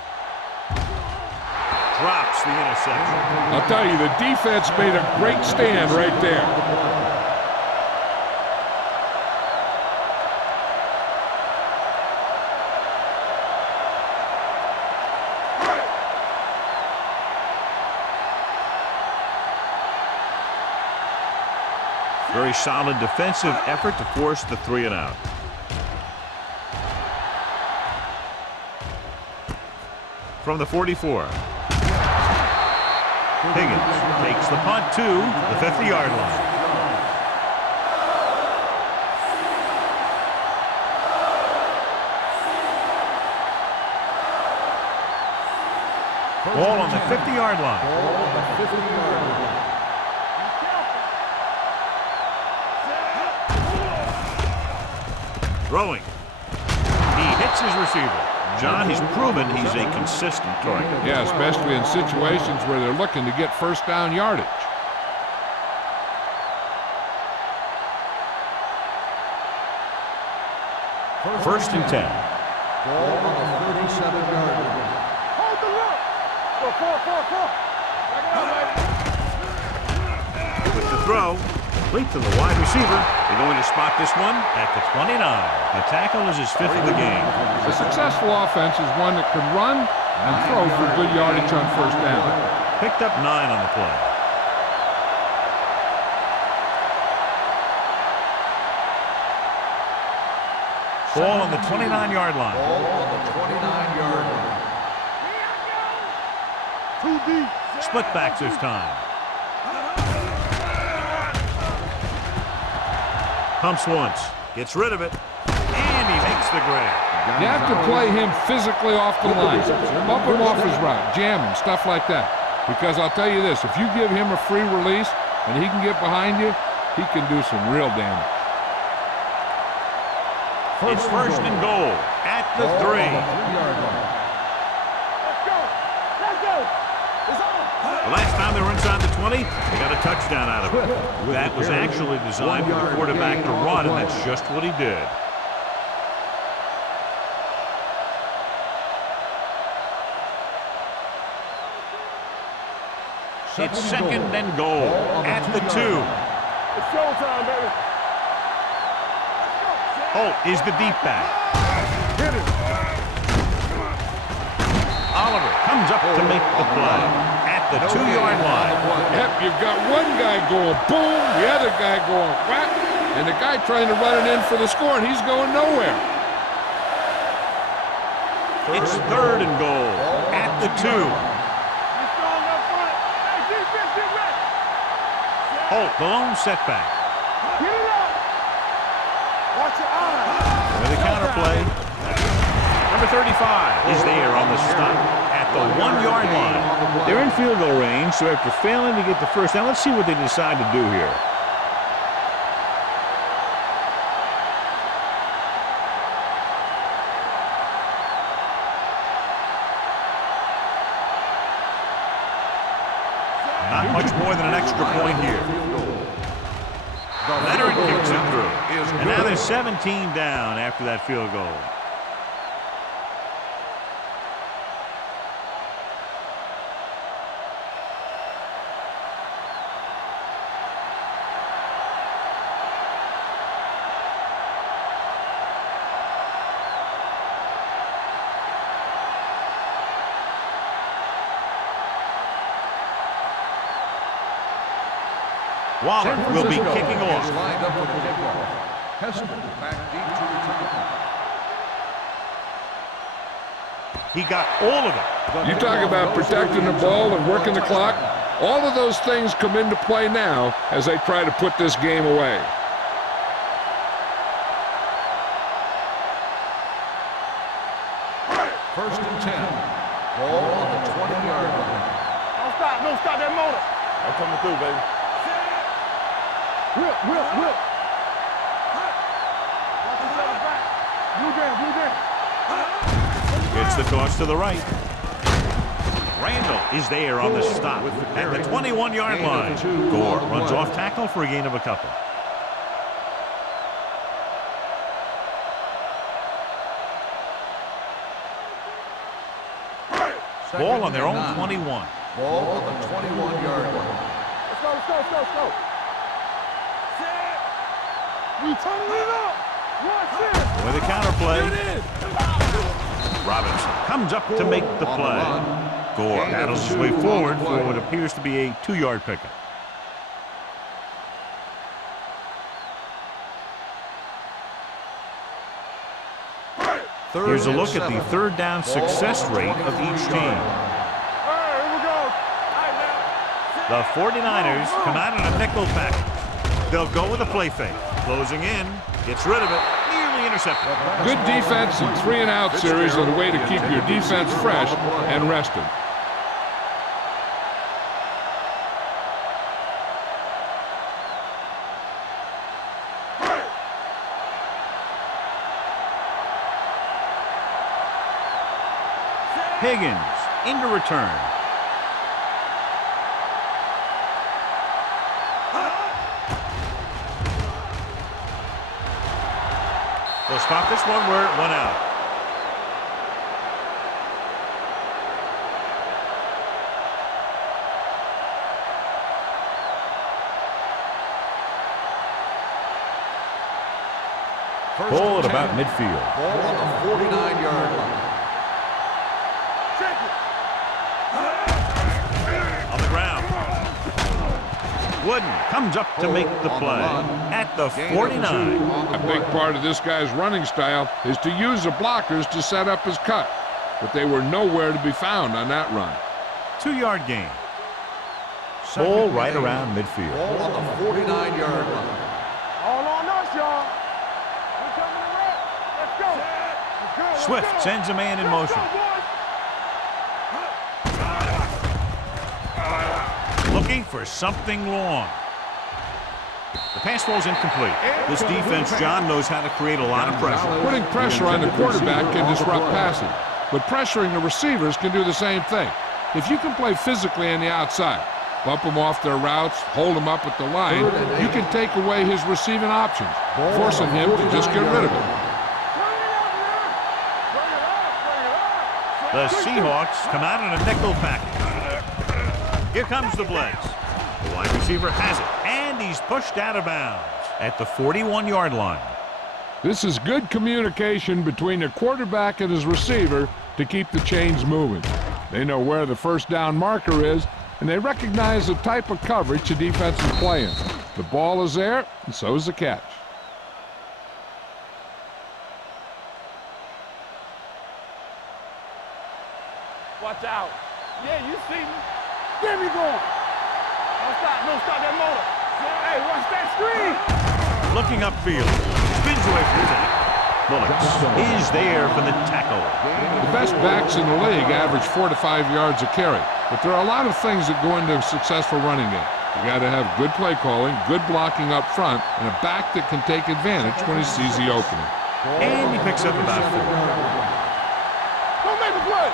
Drops the interception. I'll tell you, the defense made a great stand right there. Very solid defensive effort to force the 3-and-out. From the 44. Higgins takes the punt to the 50-yard line. Ball on the 50-yard line. Throwing. He hits his receiver. John, he's proven he's a consistent target. Yeah, especially in situations where they're looking to get first down yardage. First and 10. Ball on the 37-yard line. Hold the look. Go, 4. Back it up, baby. With the throw, complete to the wide receiver. They're going to spot this one at the 29. The tackle is his 5th of the game. A successful offense is one that can run and throw for good yardage on first down. Picked up 9 on the play. Ball on the 29-yard line. Ball on the 29-yard line. Too deep. Split backs this time. Pumps once. Gets rid of it. And he makes the grab. You have to play him physically off the line. Bump him off his route, jam him, stuff like that. Because I'll tell you this, if you give him a free release and he can get behind you, he can do some real damage. It's first and goal at the 3. Let's go. It's on. The last time they were inside the 20, they got a touchdown out of it. That was actually designed for the quarterback to run, and that's just what he did. It's second and goal at the 2. It's showtime, baby. Holt is the deep back. Hit it. Oliver comes up to make the play at the 2-yard line. Yep, you've got one guy going boom, the other guy going whack, and the guy trying to run it in for the score, and he's going nowhere. It's third and goal at the 2. Holt, the lone setback. Get it up. Watch your eyes. With a counter play. Number 35 is there on the stop at the 1-yard line. They're in field goal range, so after failing to get the first down, let's see what they decide to do here. Not much more than an extra point here. Leonard kicks it through. And now they're 17 down after that field goal. Waller will be kicking off. Lined up with the kickoff. Heston back deep to return. He got all of it. You talk about protecting the ball and working the clock. All of those things come into play now as they try to put this game away. First and 10. Ball on the 20-yard line. Don't stop that motor. I'm coming through, baby. Whip. Watch yourself back. Blue game. Gets the toss to the right. Randall is there on the stop at the 21-yard line. Gore runs off tackle for a gain of a couple. Ball on their own 21. Ball on the 21-yard line. Let's go, let's go, let's go, let's go. We turning it up. Watch this. With a counterplay. Robinson comes up to make the play. Gore battles his way forward for what appears to be a 2-yard pickup. Here's a look at the third down success rate of each team. The 49ers come out in a nickel package. They'll go with a play fake. Closing in, gets rid of it, nearly intercepted. Good defense and 3-and-out series are the way to keep your defense fresh and rested. Higgins into return. They'll spot this one where it went out. Ball at about midfield. Ball on the 49-yard line. On the ground. Wooden comes up to make the play at the 49. A big part of this guy's running style is to use the blockers to set up his cut, but they were nowhere to be found on that run. 2-yard gain. Ball right around midfield. Ball on the 49-yard line. All on us, y'all. We coming to rock. Let's go. Let's go. Let's Swift go. sends a man in motion. Looking for something long. The pass falls incomplete. This defense, John, knows how to create a lot of pressure. Putting pressure on the quarterback can disrupt passing, but pressuring the receivers can do the same thing. If you can play physically on the outside, bump them off their routes, hold them up at the line, you can take away his receiving options, forcing him to just get rid of it. The Seahawks come out in a nickel package. Here comes the blitz. The wide receiver has it, and he's pushed out of bounds at the 41-yard line. This is good communication between the quarterback and his receiver to keep the chains moving. They know where the first down marker is, and they recognize the type of coverage the defense is playing. The ball is there, and so is the catch. Watch out. Yeah, you see me. Get me going. Don't stop that motor. Hey, watch that screen. Looking upfield. Spins away from the tackle. Bullets is there for the tackle. The best backs in the league average 4 to 5 yards a carry, but there are a lot of things that go into a successful running game. You got to have good play calling, good blocking up front, and a back that can take advantage when he sees the opening. And he picks up about 4. Don't make the play.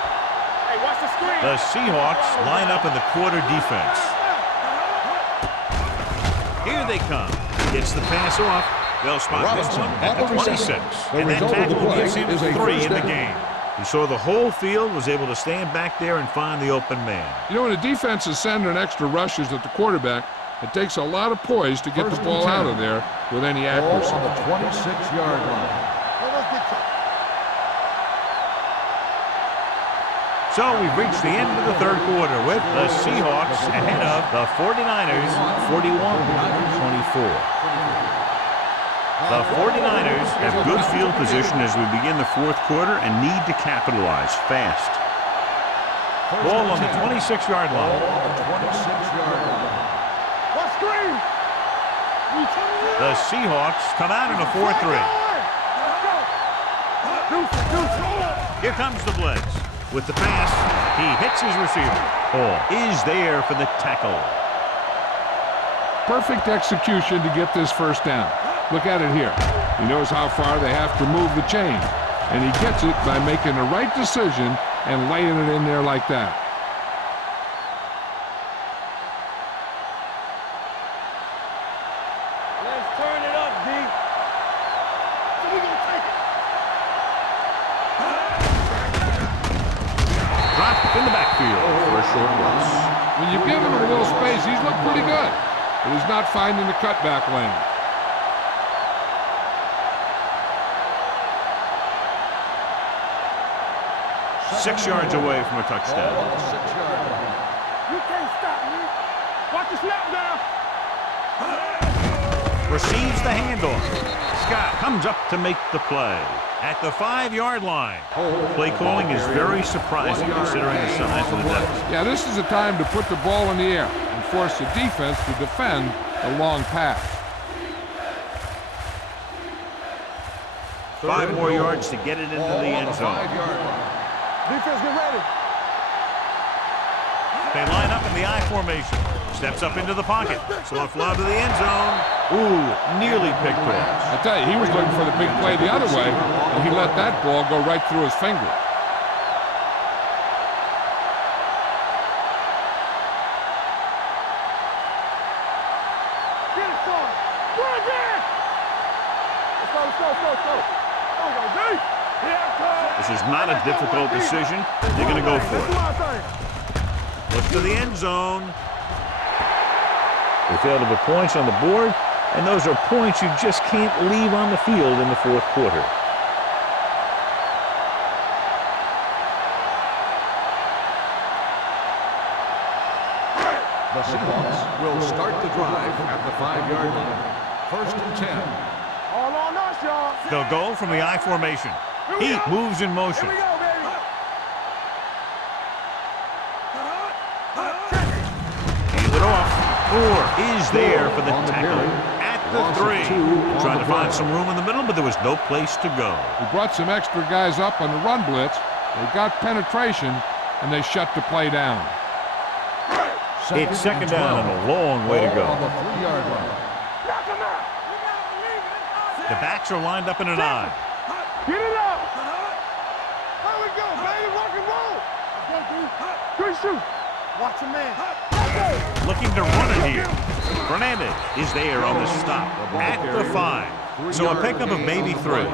Hey, watch the screen. The Seahawks line up in the quarter defense. Here they come. Gets the pass off. They'll spot this one at the 26. And that tackle gives him 3 in the game. He saw the whole field, was able to stand back there and find the open man. You know, when a defense is sending extra rushers at the quarterback, it takes a lot of poise to get the ball out of there with any accuracy. Ball on the 26-yard line. So we've reached the end of the third quarter with the Seahawks ahead of the 49ers 41-24. The 49ers have good field position as we begin the fourth quarter and need to capitalize fast. Ball on the 26-yard line. Ball on the 26-yard line. What screen? The Seahawks come out in a 4-3. Here comes the blitz. With the pass, he hits his receiver. Ball is there for the tackle. Perfect execution to get this first down. Look at it here. He knows how far they have to move the chain, and he gets it by making the right decision and laying it in there like that. Let's turn it up, D. So we gonna take it. Dropped in the backfield for a short loss. When you give him a little space, he's looked pretty good, but he's not finding the cutback lane. Six yards away from a touchdown. You can't stop me. Watch the snap down. Receives the handoff. Scott comes up to make the play at the 5-yard line. Play calling is very surprising considering the size of the deficit. Yeah, this is the time to put the ball in the air and force the defense to defend the long pass. 5 more yards to get it into the end zone. Defense, get ready. They line up in the I formation. Steps up into the pocket. Soft lob to the end zone. Ooh, nearly picked off. I tell you, he was looking for the big play the other way, and he let that ball go right through his finger. Get it, son. Go again. Let's go, let's go, let's go, let's go. There we go, D. Yeah, come. This is not a difficult decision. They're going to go for it. Look to the end zone. They failed to put points on the board, and those are points you just can't leave on the field in the fourth quarter. The Seahawks will start the drive at the 5-yard line. 1st and 10. All on us, y'all. They'll go from the I formation. He moves in motion. Here we go, baby. Hands it off. Moore is there for the tackle at the 3. Trying to find some room in the middle, but there was no place to go. He brought some extra guys up on the run blitz. They got penetration, and they shut the play down. It's second down and a long way to go. On the 3-yard line. Knock him out. The backs are lined up in an I. Get it up. There we go, baby. Rock and roll. Good shoot. Watch your man. Looking to run it here. Fernandez is there on the stop at the 5. So a pickup of maybe 3.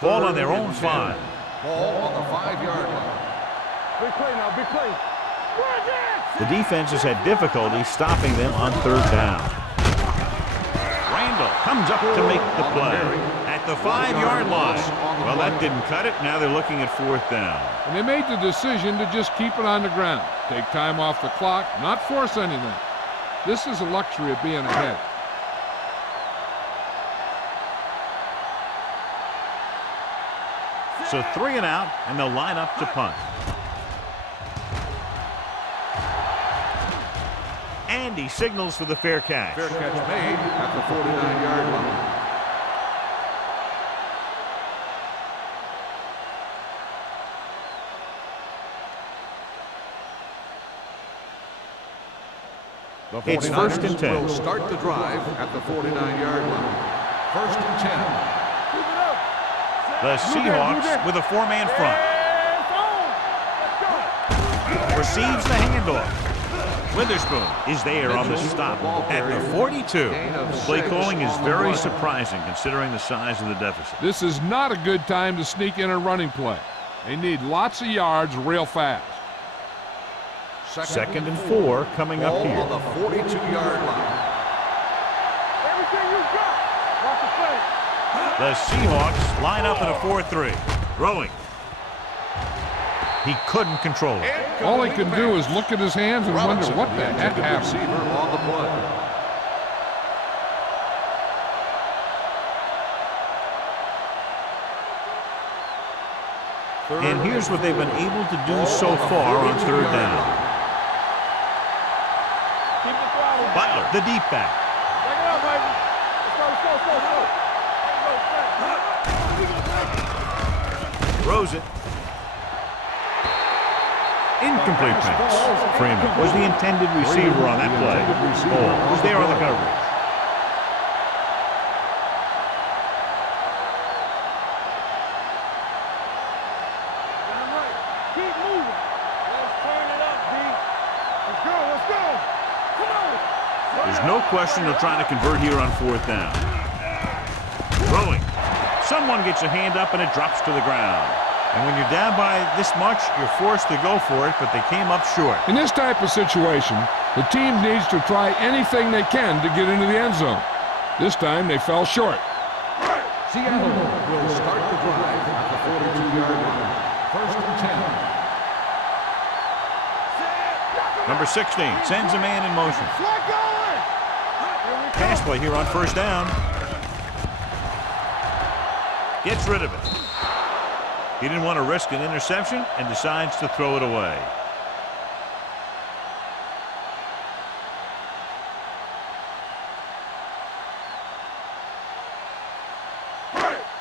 Ball on their own 5. Ball on the 5-yard line. Big play now, big play. The defense has had difficulty stopping them on 3rd down. Randall comes up to make the play at the 5-yard line. Well, that didn't cut it. Now they're looking at 4th down. And they made the decision to just keep it on the ground. Take time off the clock, not force anything. This is a luxury of being ahead. So 3 and out, and they'll line up to punt. And he signals for the fair catch. Fair catch made at the 49-yard line. The It's 1st and 10. will start the drive at the 49-yard line. 1st and 10. The Seahawks with a 4-man front. Receives the handoff. Witherspoon is there on the stop at the 42. Play calling is very surprising considering the size of the deficit. This is not a good time to sneak in a running play. They need lots of yards real fast. 2nd and 4 coming up here. On the 42-yard line. Everything you got. Watch the play. The Seahawks line up in a 4-3. Throwing. He couldn't control it. All he can do is look at his hands and wonder what the heck happened. Receiver on the play. And here's what they've been able to do so far on 3rd down. Keep the throttle. Butler, the deep back. Check it out, baby. Let's go, let's go, let's go, let's go. Throws it. Incomplete pass. Freeman was the intended receiver on that play. Ball was there on the coverage. Keep moving. Let's turn it up, D. Let's go, let's go. Come on. There's no question they'll try to convert here on 4th down. Throwing. Someone gets a hand up and it drops to the ground. And when you're down by this much, you're forced to go for it, but they came up short. In this type of situation, the team needs to try anything they can to get into the end zone. This time, they fell short. Seattle will start the drive at the 42-yard line. 1st and 10. Number 16 sends a man in motion. Pass play here on 1st down. Gets rid of it. He didn't want to risk an interception and decides to throw it away.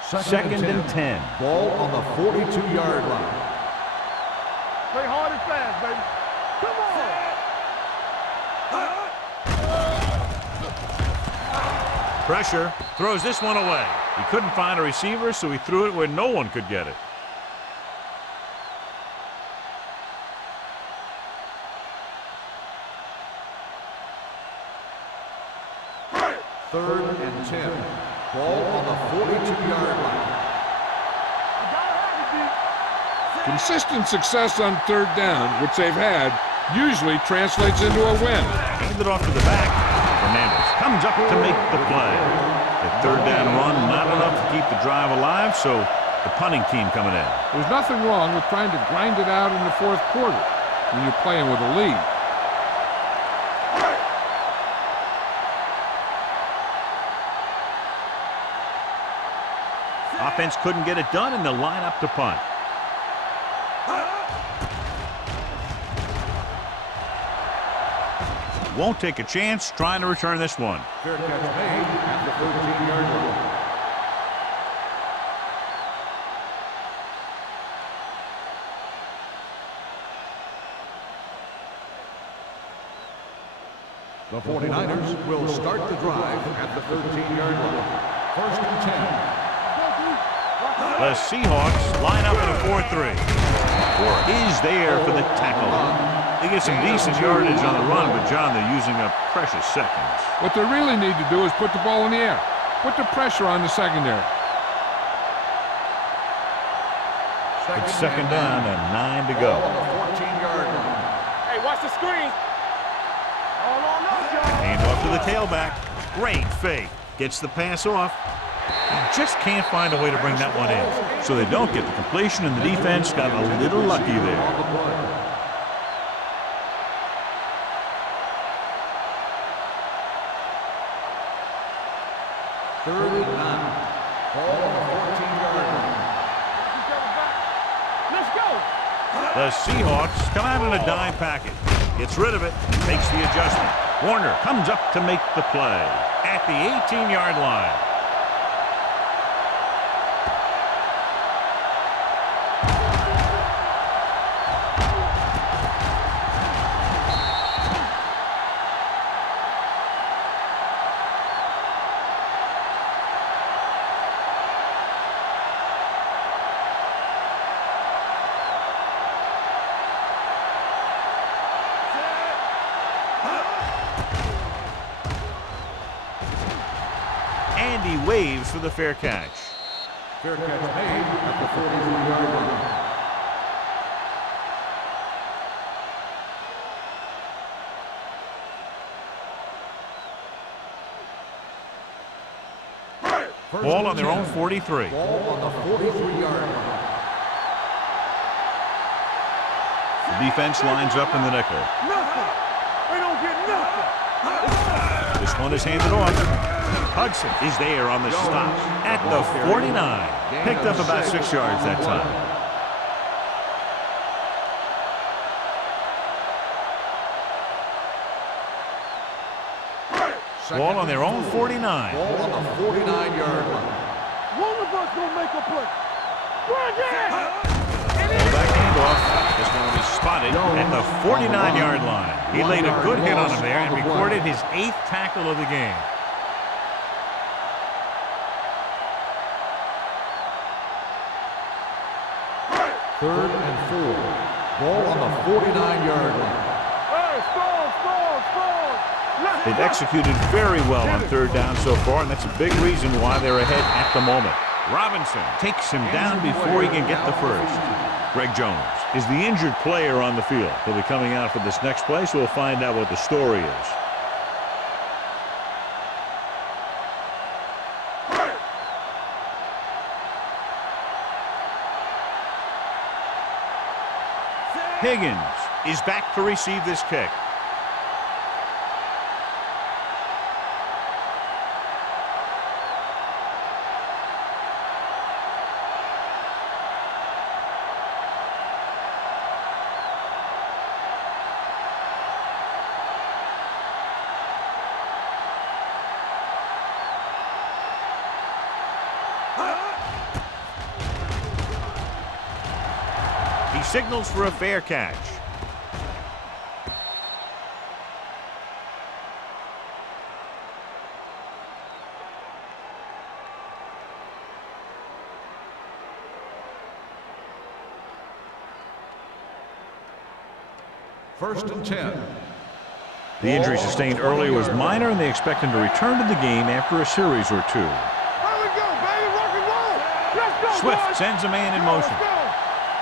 Second and 10. Ball on the 42-yard line. Play hard and fast, baby. Come on. Pressure. Throws this one away. He couldn't find a receiver, so he threw it where no one could get it. Third and 10. Ball on the 42-yard line. Consistent success on 3rd down, which they've had, usually translates into a win. Hand it off to the back. Fernandez comes up to make the play. The 3rd down run, not enough to keep the drive alive, so the punting team coming in. There's nothing wrong with trying to grind it out in the 4th quarter when you're playing with a lead. Offense couldn't get it done, and they'll line up to punt. Won't take a chance trying to return this one. Fair catch made at the 13-yard line. The 49ers will start the drive at the 13-yard line. 1st and 10. The Seahawks line up in a 4-3. Or is there for the tackle. They get some decent yardage on the run, but, John, they're using up precious seconds. What they really need to do is put the ball in the air. Put the pressure on the secondary. It's 2nd down and 9 to go. On the 14-yard line. Hey, watch the screen. All on us, y'all. Hand off to the tailback. Great fake. Gets the pass off. He just can't find a way to bring that one in. So they don't get the completion, and the defense got a little lucky there. On the play. Third and 9. Ball on the 14-yard line. Let's go. The Seahawks come out in a dime package. Gets rid of it. Makes the adjustment. Warner comes up to make the play at the 18-yard line. And he waves for the fair catch. Fair catch made at the 43-yard line. Ball on their own 43. Ball on the 43-yard line. The defense lines up in the nickel. Nothing. They don't get nothing. This one is handed off. Hudson is there on the stop at the 49. Picked up about 6 yards that time. Ball on their own 49. Ball on the 49-yard line. One of us gonna make a play. Bring it! Back handoff. This one will be spotted at the 49-yard line. He laid a good hit on him there and recorded his 8th tackle of the game. Third and 4. Ball on the 49-yard line. Hey, score! They've executed very well on third down so far, and that's a big reason why they're ahead at the moment. Robinson takes him down before he can get the first. Greg Jones is the injured player on the field. He'll be coming out for this next play, so we'll find out what the story is. Higgins is back to receive this kick. He signals for a fair catch. First and 10. The injury sustained earlier was minor, and they expect him to return to the game after a series or two. There we go, baby. Rock and roll. Let's go, Swift boys. sends a man in motion. Let's go.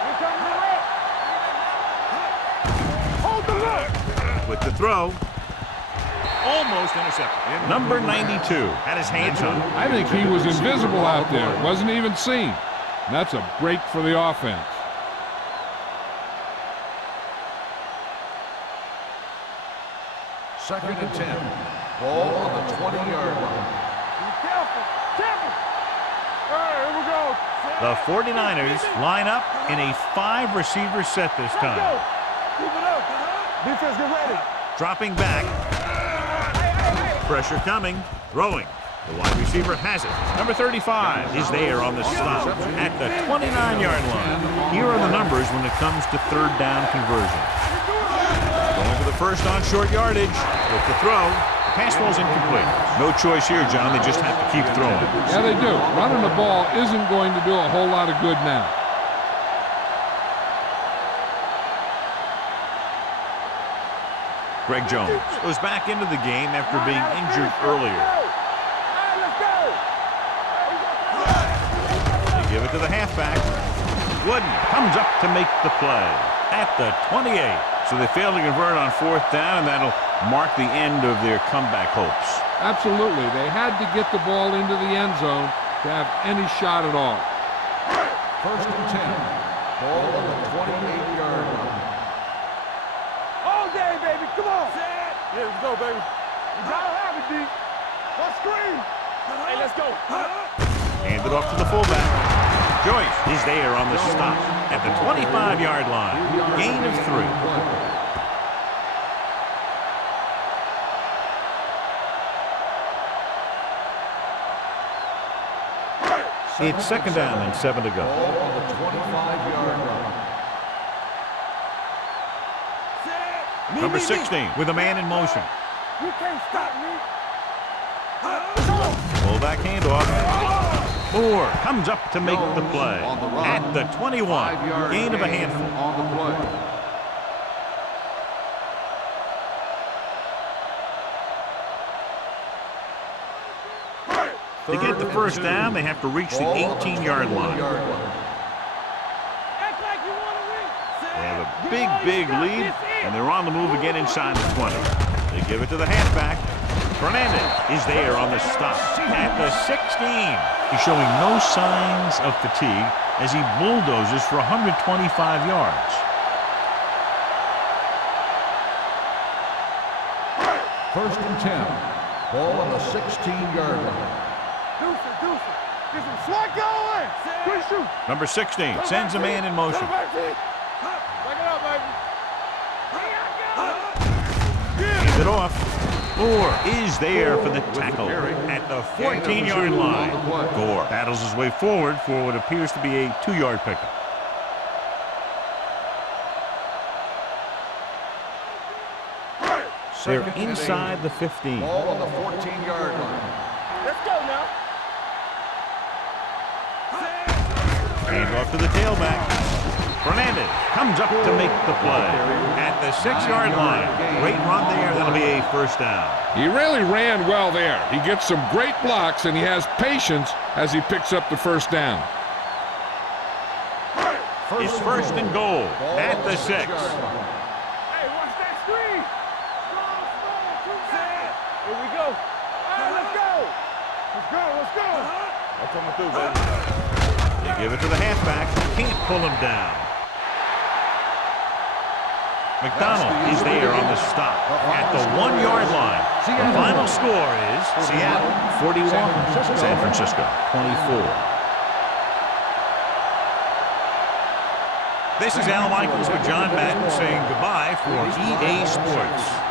Here comes the rep. Hold the look. With the throw. Almost intercepted. Number 92 had his hands on it. I think he was invisible out there. Wasn't even seen. And that's a break for the offense. Second and 10. Ball on the 20-yard line. Be careful. Careful. All right, here we go. The 49ers line up in a 5-receiver set this Let's go. time. Keep it up. Defense, get ready. Dropping back. Pressure coming. Throwing. The wide receiver has it. Number 35 is there on the stop at the 29-yard line. Here are the numbers when it comes to third down conversion. Going for the first on short yardage. With the throw, the pass ball's incomplete. No choice here, John. They just have to keep throwing. Yeah, they do. Running the ball isn't going to do a whole lot of good now. Greg Jones goes back into the game after being injured earlier. Let's go. They give it to the halfback. Wooden comes up to make the play at the 28. So they fail to convert on fourth down, and that'll mark the end of their comeback hopes. Absolutely. They had to get the ball into the end zone to have any shot at all. First and 10. Ball on the 28-yard line. All day, baby. Come on. Yeah, let's go, baby. You gotta have it, D. Let's scream. Hey, let's go. Hand it off to the fullback. Joyce is there on the stop at the 25-yard line. Gain of 3. It's second down and 7 to go. Ball on the 25-yard line. Number 16 with a man in motion. You can't stop me. Fullback handoff. Moore comes up to make the play at the 21. Gain of a handful. On the play. To get the first down, they have to reach the 18-yard line. Act like you want to win. They have a big lead, and they're on the move again inside the 20. They give it to the halfback. Fernandez is there on the stop at the 16. He's showing no signs of fatigue as he bulldozes for 125 yards. First and 10. Ball on the 16-yard line. Deuce. Get some swat going. Good shoot. Number 16 sends a man in motion. Back it up, baby. Hands it off. Moore is there for the tackle at the 14-yard line. Gore battles his way forward for what appears to be a 2-yard pickup. They're inside the 15. Ball on the 14-yard line. Let's go now. Hand off to the tailback. Fernandez comes up to make the play at the 6-yard line. Great run there. That'll be a first down. He really ran well there. He gets some great blocks, and he has patience as he picks up the first down. It's first and goal at the 6. Hey, watch that screen. Here we go. All right, let's go. Let's go. I'm coming through, baby. You give it to the halfback. Can't pull him down. McDonald is there on the stop at the 1-yard line. The final score is Seattle 41, San Francisco 24. This is Al Michaels with John Madden saying goodbye for EA Sports.